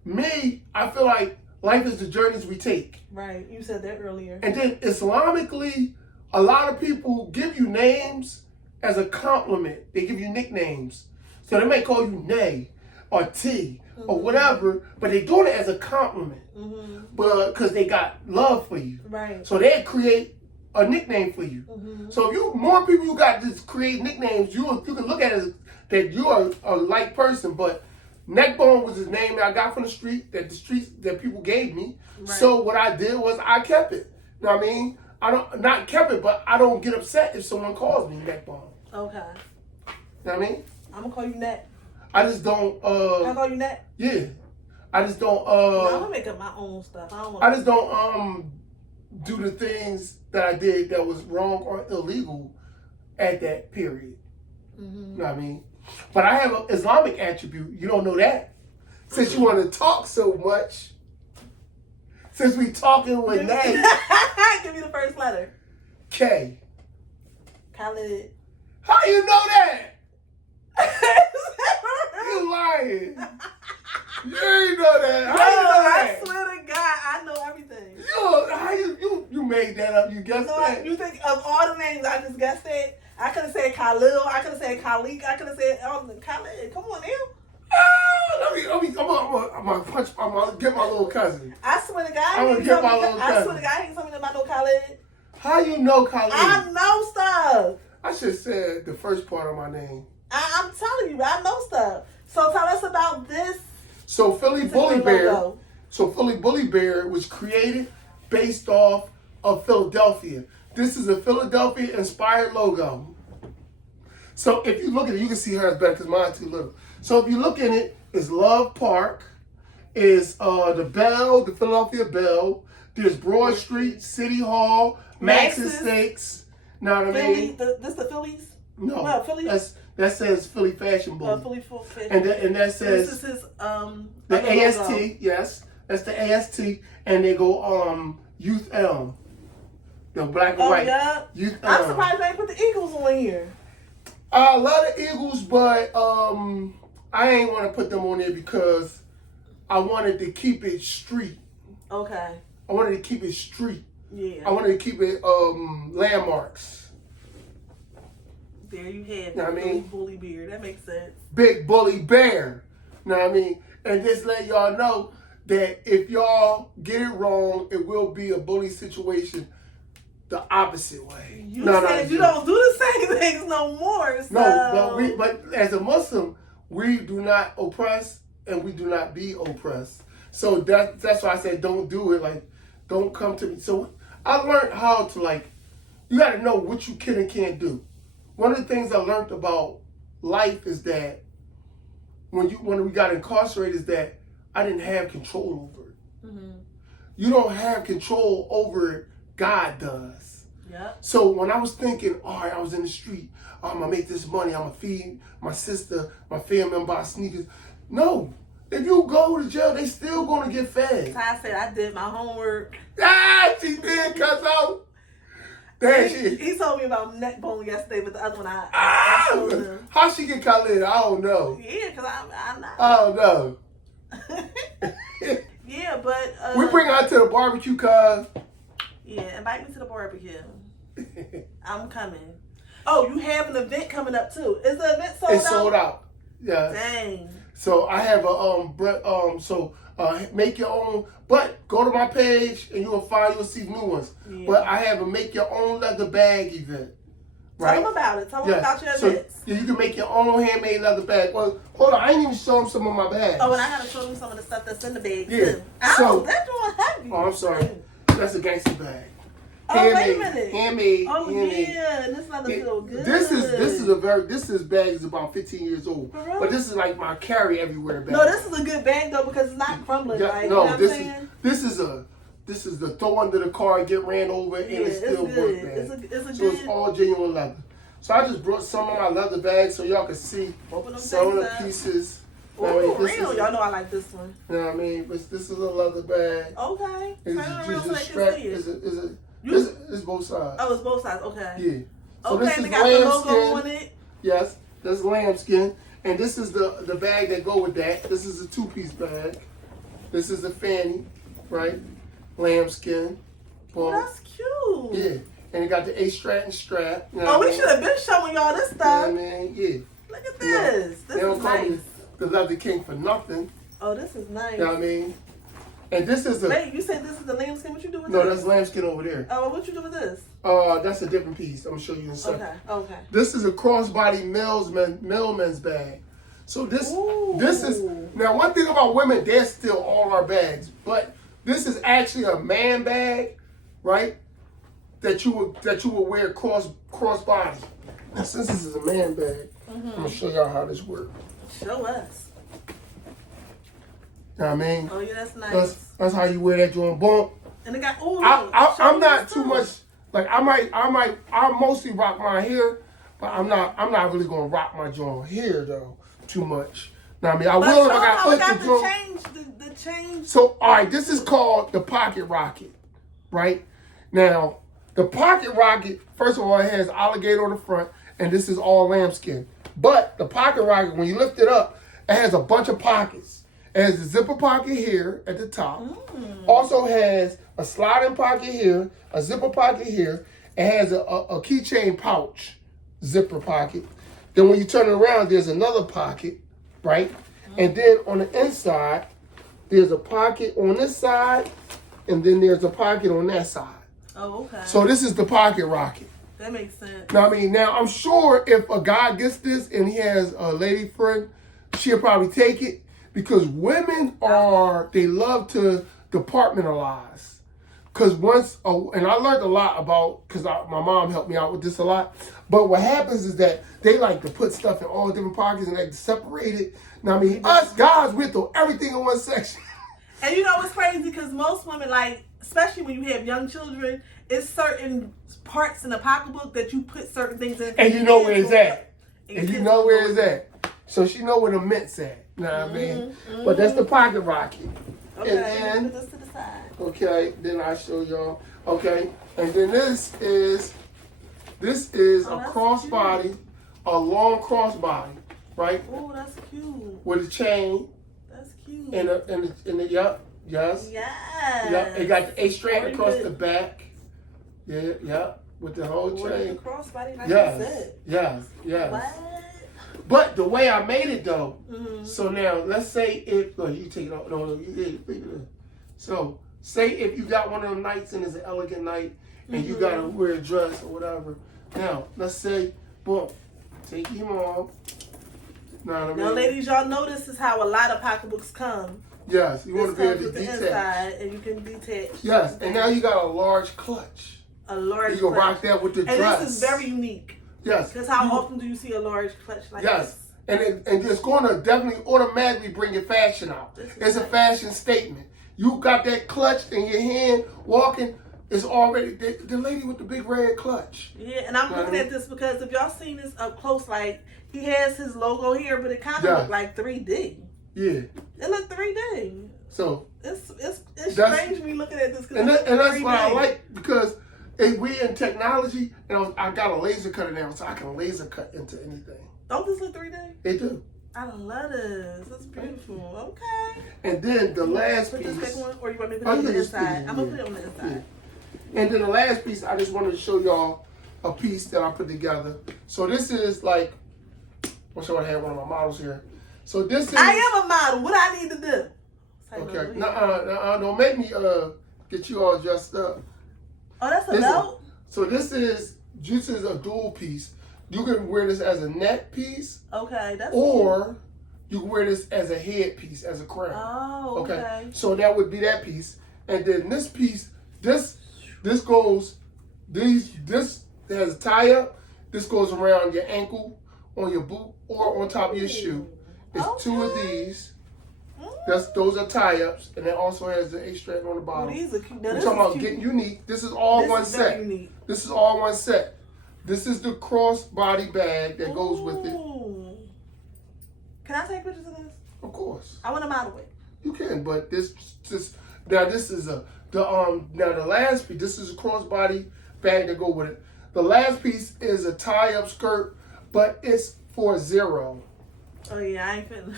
Me, I feel like life is the journeys we take. Right. You said that earlier. And then Islamically, a lot of people give you names as a compliment. They give you nicknames. So they may call you Nay or T or whatever, but they do it as a compliment. Mm-hmm. But because they got love for you. Right. So they create a nickname for you. Mm-hmm. So if more people you got to create nicknames, you can look at it as that you are a light person, but Neckbone was his name that I got from the streets that people gave me. Right. So what I did was I kept it. You know what I mean? I don't not kept it, but I don't get upset if someone calls me Neckbone. Okay. You know what I mean? I'm gonna call you Neck. I just don't Can I call you Neck? Yeah. I just don't no, I'm gonna make up my own stuff. I just don't do the things that I did that was wrong or illegal at that period. Mm-hmm. You know what I mean? But I have an Islamic attribute. You don't know that. Since you want to talk so much. Since we talking with Nay. Give me the first letter. K. Khalid. How you know that? You lying. You ain't know that. How you know that? I swear to God, I know everything. You made that up. You guessed that? You think of all the names I just guessed it? I could have said Khalil. I could have said Khalik. I could have said Khalid. Come on now. I'm gonna get my little cousin. I swear to God, I'm gonna get my little cousin. I swear to God, I ain't something about no Khalid. How you know Khalid? I know stuff. I should have said the first part of my name. I'm telling you, I know stuff. So tell us about this. So Philly Bully Bear. So Philly Bully Bear was created based off of Philadelphia. This is a Philadelphia-inspired logo. So if you look at it, you can see hers better because mine's too little. So if you look in it, it's Love Park, is the Bell, the Philadelphia Bell. There's Broad Street, City Hall, Max's Steaks. Know what I mean? This the Phillies? No, well, Phillies. That says Philly Fashion Bully. Philly Fashion. And that says this is his the AST. Logo. Yes, that's the AST, and they go Youth Elm. The black and white. Yeah. I'm surprised they put the Eagles on here. I love the Eagles, but I ain't want to put them on there because I wanted to keep it street. Okay. I wanted to keep it street. Yeah. I wanted to keep it landmarks. There you have it. You know what I mean? Bully bear. That makes sense. Big bully bear. You know what I mean? And just let y'all know that if y'all get it wrong, it will be a bully situation the opposite way. You said you don't do the same things no more. So. No, but as a Muslim, we do not oppress and we do not be oppressed. So that's why I said don't do it. Like, don't come to me. So I learned how to, like, you got to know what you can and can't do. One of the things I learned about life is that when we got incarcerated is that I didn't have control over it. Mm-hmm. You don't have control over it. God does. Yep. So when I was thinking, all right, I was in the street, I'm going to make this money, I'm going to feed my sister, my family, and buy sneakers. No. If you go to jail, they still going to get fed. I said I did my homework. Ah, she did, cuzzo. He told me about neck bone yesterday, but the other one I told him. How she get Khalid? I don't know. Yeah, because I'm not. I don't know. Yeah, but... we bring her to the barbecue, cuz. Yeah, invite me to the barbecue. I'm coming. Oh, you have an event coming up, too. Is the event sold out? It's sold out. Yeah. Dang. So I have make your own, but go to my page and you'll see new ones. Yeah. But I have a make your own leather bag event. Right? Tell them about it. Tell them about your events. Yeah, you can make your own handmade leather bag. Well, hold on, I ain't even show them some of my bags. Oh, and I gotta show them some of the stuff that's in the bag yeah. too. So, that's doing heavy. Oh, I'm sorry. That's a gangster bag. Oh, handmade, wait a minute. Handmade. Oh, handmade. yeah, and this leather feel good. This bag is about 15 years old. But this is like my carry everywhere bag. No, this is a good bag though because it's not crumbling, right? No, you know this is the throw under the car, get ran over, and it still work bag. It's all genuine leather. So I just brought some of my leather bags so y'all can see some of the pieces. Oh, real. Y'all know I like this one. You know what I mean? But this is a leather bag. Okay. It's both sides. Oh, it's both sides. Okay. Yeah. So okay, this is they got the logo skin. on it. Yes, that's lambskin. And this is the bag that go with that. This is a 2-piece bag. This is the fanny, right? Lambskin. Oh, that's cute. Yeah. And it got the AStratton strap. You know oh, we should have been showing y'all this stuff. Yeah, man. Yeah. Look at this. This is nice. The leather king for nothing. Oh, this is nice. You know what I mean? And this is Wait, you said this is the lambskin? What you do with this? No, that's lambskin over there. Oh, what you do with this? That's a different piece. I'm gonna show you in a second. Okay. This is a crossbody millman's bag. So this is now one thing about women, they steal all our bags, but this is actually a man bag, right? That you would wear crossbody. Now since this is a man bag, I'm gonna show y'all how this works. Show us. You know what I mean? Oh yeah, that's nice. That's how you wear that joint. Boom. And it got I'm not too much like I mostly rock my hair, but I'm not really gonna rock my joint here though too much. Now I mean I will if I got the change. So all right, this is called the pocket rocket, right? Now the pocket rocket, first of all, it has alligator on the front, and this is all lambskin. But the pocket rocket, when you lift it up, it has a bunch of pockets. It has a zipper pocket here at the top. Also has a sliding pocket here, a zipper pocket here. It has a keychain pouch zipper pocket. Then when you turn it around, there's another pocket, right? And then on the inside, there's a pocket on this side, and then there's a pocket on that side. Oh, okay. So this is the pocket rocket. That makes sense. Now, I mean, I'm sure if a guy gets this and he has a lady friend, she'll probably take it because women they love to departmentalize. Because and I learned a lot about, because my mom helped me out with this a lot, but what happens is that they like to put stuff in all different pockets and like to separate it. Now, I mean, us guys, we throw everything in one section. And you know what's crazy? Because most women, like, especially when you have young children, it's certain parts in the pocketbook that you put certain things in. And you know where it's at. And you know where it's at. So she know where the mint's at. You know what I mean? But that's the pocket rocket. Okay, and then, put this to the side. Okay, then I show y'all. Okay, and then this is a crossbody, a long crossbody, right? Oh, that's cute. With a chain. That's cute. And the yes. Yeah. Yep. It got the AStratton across the back. Yeah. with the whole With the chain. crossbody, like you said. Yes. What? But the way I made it though, so now let's say if you take it off, no, you leave it in. So say if you got one of them nights and it's an elegant night and you gotta wear a dress or whatever. Now let's say, boom, take him off. Now, ladies, y'all know this is how a lot of pocketbooks come. Yes, you want to be able to the detach. inside, and you can detach. Yes, and now you got a large clutch. A large. You can rock that with the dress. And this is very unique. Yes. Because how often do you see a large clutch like this? And it's going to definitely automatically bring your fashion out. It's a fashion statement. You got that clutch in your hand walking. It's already the lady with the big red clutch. Yeah, and I'm looking at this because if y'all seen this up close, like he has his logo here, but it kind of look like 3D. Yeah. It look 3D. So it's strange me looking at this. And that's what I like because we in technology, and I got a laser cutter now, so I can laser cut into anything. Don't this look 3D? It do. I love this. It's beautiful. Okay. And then the last piece. Put this back on, or you want me to put it on the inside? I'm gonna put it on the inside. Yeah. And then the last piece, I just wanted to show y'all a piece that I put together. So this is like, I wish I would have had one of my models here. So this is. I am a model. What I need to do? Okay. Don't make me get you all dressed up. Oh, that's a belt? So this is a dual piece. You can wear this as a neck piece. Okay, that's or cool. You can wear this as a head piece, as a crown. Oh, okay. So that would be that piece. And then this piece, this goes, this has a tie up. This goes around your ankle, on your boot, or on top of your shoe. It's two of these. Those are tie-ups, and it also has the AStratton on the bottom. These are cute. Now, we're talking about getting unique. This is all one set. Unique. This is all one set. This is the crossbody bag that goes with it. Can I take pictures of this? Of course. I want to model it. You can, but this is the last piece. This is a crossbody bag that go with it. The last piece is a tie-up skirt, but it's for zero. Oh yeah, I ain't finna.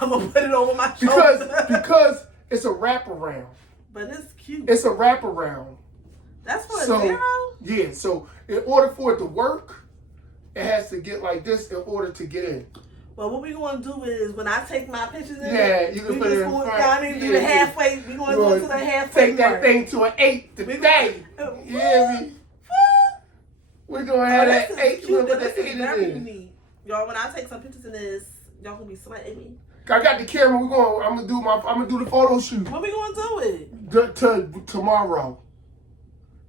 I'm gonna put it over my shoulder. Because it's a wraparound. But it's cute. It's a wraparound. That's for a zero? Yeah, so in order for it to work, it has to get like this in order to get in. Well, what we're going to do is when I take my pictures in, you can put it in front. I mean, do the halfway. We're going to go to the halfway. Take that thing to an 8 today. Yeah, we're going to have that 8. We're going to put the 8 in there. Y'all, when I take some pictures in this, y'all gonna be sweating me. I got the camera. I'm gonna do the photo shoot. When we gonna do it? Tomorrow.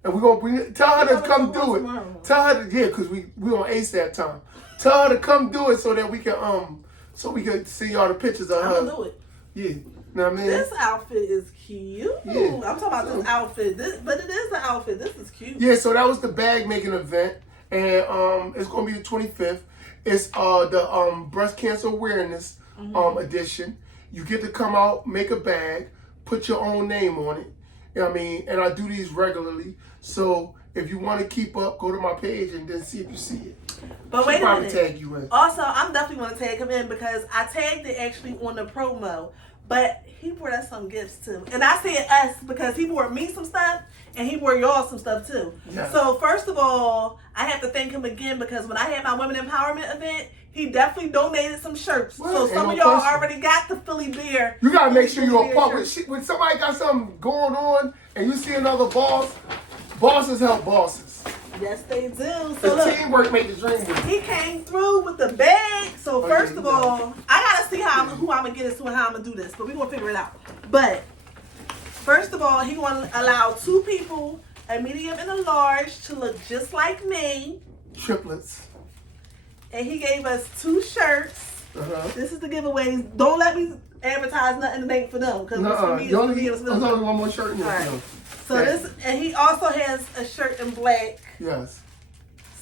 And we're gonna tell her to come do it. Tomorrow. Tell her to because we on AStratton. Tell her to come do it so that we can see all the pictures of her. I'm gonna do it. Yeah. You know what I mean? This outfit is cute. Yeah. I'm talking about this outfit. But it is the outfit. This is cute. Yeah, so that was the bag making event. And it's gonna be the 25th. It's the breast cancer awareness edition. You get to come out, make a bag, put your own name on it. You know what I mean? And I do these regularly. So if you want to keep up, go to my page and then see if you see it. But wait a minute. Tag you in. Also, I'm definitely going to tag him in because I tagged it actually on the promo. But he brought us some gifts too. And I said us because he brought me some stuff and he brought y'all some stuff too. Yeah. So first of all, I have to thank him again because when I had my women empowerment event, he definitely donated some shirts. So some of y'all already got the Philly Bear. You got to make sure you're a part. When somebody got something going on and you see another boss, bosses help bosses. Yes, they do. So the teamwork make the dream work. He came through with the bag. So first of all, I gotta see who I'm gonna get into and how I'm gonna do this, but we're gonna figure it out. But first of all, he gonna allow 2 people, a medium and a large, to look just like me. Triplets. And he gave us 2 shirts. This is the giveaways. Don't let me advertise nothing that ain't for them because it's for me. There's only one more shirt in here. Right. So this, and he also has a shirt in black. Yes.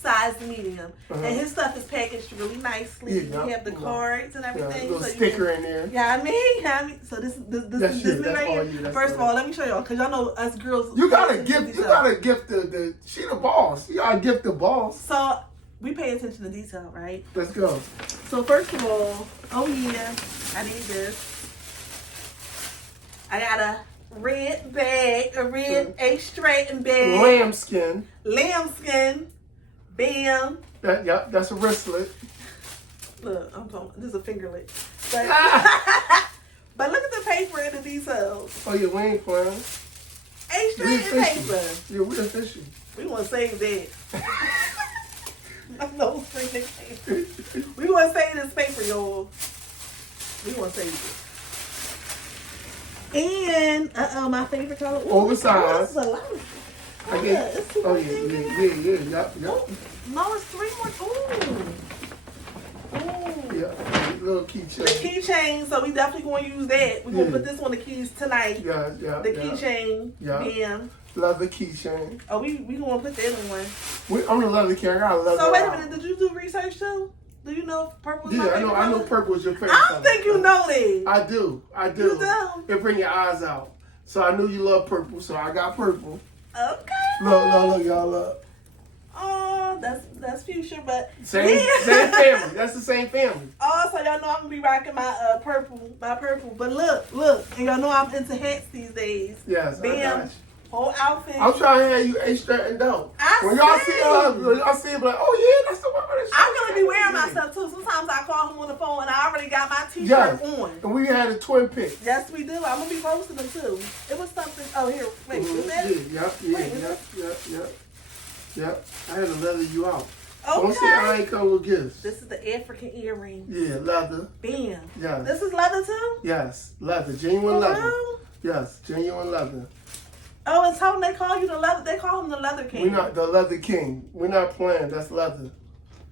Size medium. And his stuff is packaged really nicely. You have the cards and everything. A little sticker in there. Yeah, I mean. So this is me right here. First of all, let me show y'all, because y'all know us girls. You gotta gift the she the boss. You gotta gift the boss. So we pay attention to detail, right? Let's go. So first of all, oh yeah, I need this. I got a red bag, a red AStratton bag. Lambskin. Lambskin. Bam. That's a wristlet. Look, I'm talking. This is a fingerlet. But, but look at the paper and the details. Oh yeah, we ain't playing. AStratton paper. Yeah, we official. We want to save that. No string paper. We want to save this paper, y'all. We want to save it. And my favorite color. Oversized. This is a lot of. I get. Oh yeah. No, it's 3 more. Ooh. Yeah, little keychain. The keychain, so we definitely going to use that. We're going to put this on the keys tonight. Yeah. The keychain. Yeah. Leather keychain. Oh, we going to put that on. I'm the leather key. I got a leather. So wait a minute, did you do research too? Do you know if purple is my favorite I know color? purple is your favorite I color. don't think you know that. I do. You do? It bring your eyes out. So I knew you love purple, so I got purple. Okay. Look, y'all look. Oh, that's future, but Same family. That's the same family. Oh, so y'all know I'm gonna be rocking my purple. But look, and y'all know I'm into hats these days. Yes, Bam, I got you. whole outfit. I'm trying to have you AStratton down. When y'all see it, like, oh yeah, that's the one. I'm gonna be wearing myself too. Sometimes I call him on the phone and I already got my t-shirt on. And we had a twin pic. Yes, we do. I'm gonna be posting them too. It was something. Oh, here, wait, is that? Yep. I had to leather you out. Okay. Don't say I ain't come with gifts. This is the African earring. Yeah, leather. Bam. Yes. This is leather too? Yes, leather. Genuine leather. Yes, genuine leather. Oh, and Tony, they call you the leather. They call him the Leather King. We're not the Leather King. We're not playing. That's leather.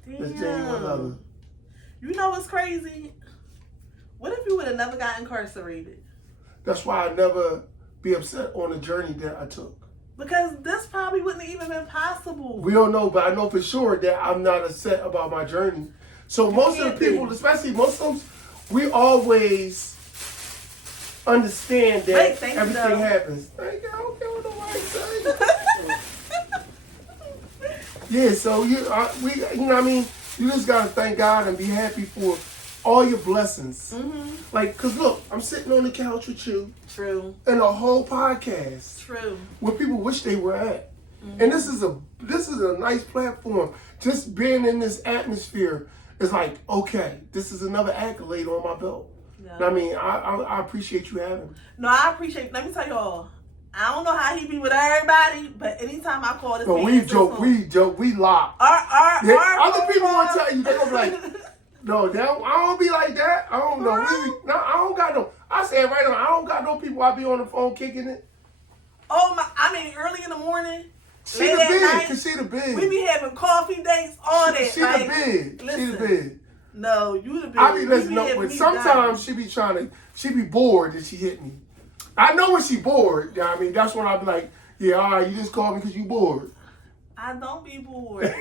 Damn. It's genuine leather. You know what's crazy? What if you would have never got incarcerated? That's why I never be upset on the journey that I took. Because this probably wouldn't have even been possible. We don't know, but I know for sure that I'm not upset about my journey. So most of the people, especially Muslims, we always understand that everything happens. Thank you. I don't care what nobody say. Yeah, so you know what I mean? You just gotta thank God and be happy for all your blessings. Mm-hmm. Like, cause look, I'm sitting on the couch with you. True. And a whole podcast. True. Where people wish they were at. Mm-hmm. And this is a nice platform. Just being in this atmosphere is like, okay, this is another accolade on my belt. Yeah. I mean, I appreciate you having me. No, I appreciate. Let me tell y'all. I don't know how he be with everybody, but anytime I call this, we joke, we lock. Other people will tell you, they gonna be like, no, I don't be like that. I don't know. I don't got no. I say it right now. I don't got no people. I be on the phone kicking it. Oh my! I mean, early in the morning. She the big. Cause she the big. We be having coffee dates, all that. She the big. Listen, she the big. No, you the big. I be listening up, but sometimes she be bored and she hit me. I know when she bored. I mean, that's when I be like, yeah, all right, you just called me because you bored. I don't be bored.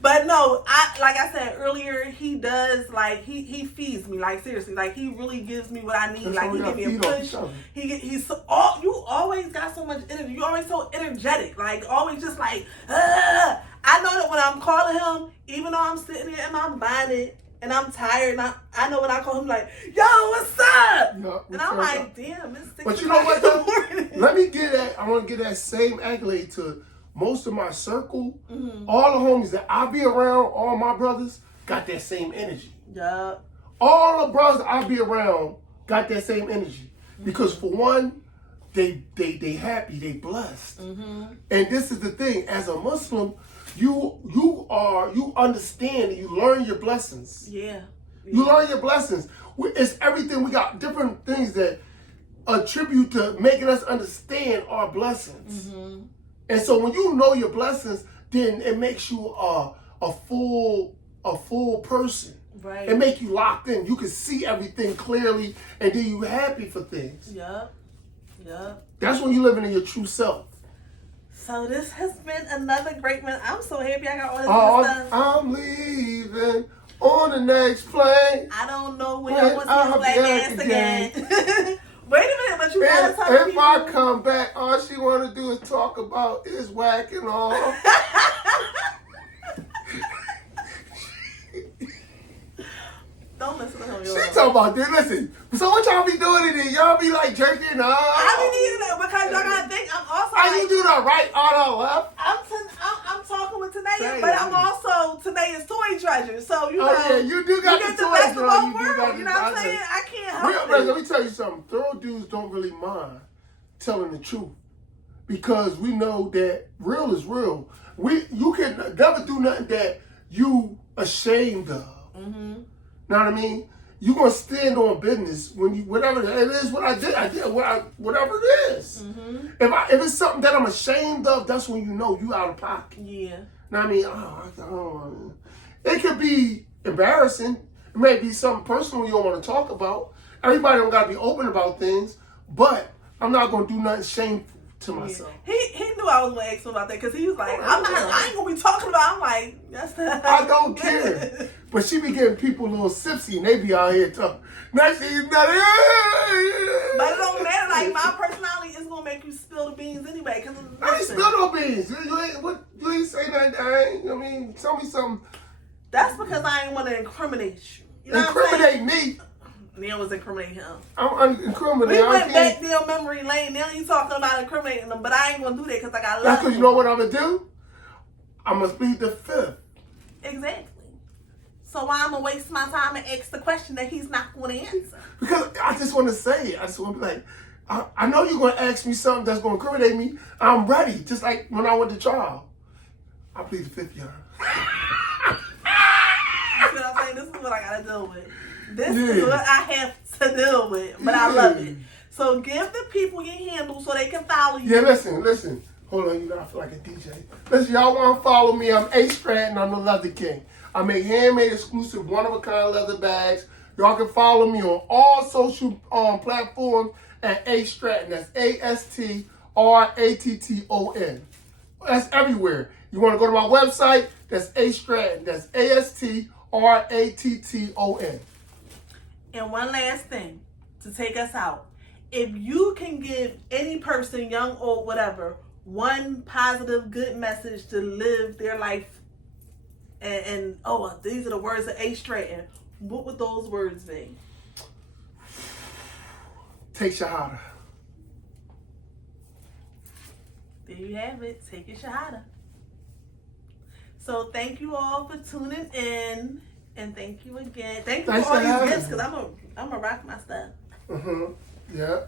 But no, like I said earlier, he does, like, he feeds me, like, seriously, like, he really gives me what I need. Like, he give me a push. You always got so much energy. You always so energetic, like, always just like, I know that when I'm calling him, even though I'm sitting there in my bonnet and I'm tired, and I know when I call him, like, yo, what's up? Yeah, and I'm like, damn, it's 6 But you know what, though? Let me get that. I want to get that same accolade to most of my circle. Mm-hmm. All the homies that I be around, all my brothers, got that same energy. Yup. All the brothers I be around got that same energy. Mm-hmm. Because for one, they happy, they blessed. Mm-hmm. And this is the thing, as a Muslim, you understand and you learn your blessings. Yeah. You learn your blessings. It's everything. We got different things that attribute to making us understand our blessings. Mm-hmm. And so when you know your blessings, then it makes you a full person. Right. It make you locked in. You can see everything clearly, and then you happy for things. Yup. That's when you living in your true self. So this has been another great one. I'm so happy I got all this good stuff. I'm leaving on the next plane. I don't know when I want to black ass again. Wait a minute, but you gotta talk to people. If I come back, all she wanna do is talk about is whacking off. Don't don't listen to him. She talking about this. Listen. So what y'all be doing in there? Y'all be like jerking up. I be needing that because y'all gotta think I'm also. How you do the right or the left? I'm talking with Tahnia, but I'm also Tahnia's toy treasure. So you know, yeah, you do got you the get the toys, best of girl. both worlds. You know what I'm saying? I can't help it. Let me tell you something. Thorough dudes don't really mind telling the truth because we know that real is real. You can never do nothing that you ashamed of. Mm-hmm. Know what I mean? You gonna stand on business when you whatever it is. What I did whatever it is. Mm-hmm. If it's something that I'm ashamed of, that's when you know you out of pocket. Yeah. Know what I mean? I don't want to. It could be embarrassing. It may be something personal you don't want to talk about. Everybody don't gotta be open about things, but I'm not gonna do nothing shameful to myself. Yeah. He knew I was gonna ask him about that because he was like, I ain't gonna be talking about. I'm like, that's not. I don't care. But she be getting people a little tipsy and they be out here talking. Next thing you know, but it don't matter. Like my personality is gonna make you spill the beans anyway. Cause I ain't spill no beans. You ain't say nothing. I mean, tell me something. That's because I ain't want to incriminate you. Incriminate me. Neil was incriminating him. I'm incriminating. We went back down memory lane. Now you talking about incriminating them, but I ain't gonna do that because I got love. That's because you know what I'm gonna do. I'm gonna plead the fifth. Exactly. So why I'm gonna waste my time and ask the question that he's not going to answer? Because I just want to say it. I just want to be like, I know you're going to ask me something that's going to incriminate me. I'm ready. Just like when I went to trial. I plead the fifth, y'all. You know what I'm saying? This is what I got to deal with. This is what I have to deal with. But I love it. So give the people your handle so they can follow you. Yeah, listen. Hold on, you know I feel like a DJ. Listen, y'all want to follow me? I'm AStratton. I'm the Leather King. I make handmade, exclusive, one-of-a-kind leather bags. Y'all can follow me on all social platforms at AStratton. That's AStratton. That's everywhere. You want to go to my website? That's AStratton. That's AStratton. And one last thing to take us out. If you can give any person, young, old, whatever, one positive, good message to live their life and these are the words of AStratton, what would those words be? Take Shahada. There you have it. Take your Shahada. So thank you all for tuning in. And thank you again. Thank you for all these gifts because I'm gonna rock my stuff. Yeah.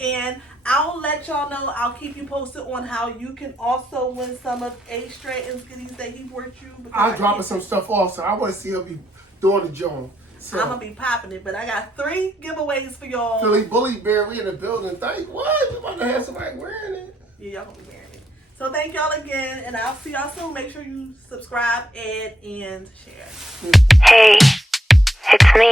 And I'll let y'all know. I'll keep you posted on how you can also win some of AStratton's goodies that he worked you. I'm dropping some stuff off, so I want to see her be doing the joint. So, I'm gonna be popping it, but I got 3 giveaways for y'all. Philly Bully Bear, we in the building. Thank what? You about to have somebody wearing it? Yeah, y'all gonna be wearing it. So thank y'all again, and I'll see y'all soon. Make sure you subscribe, add, and share. Hey, it's me.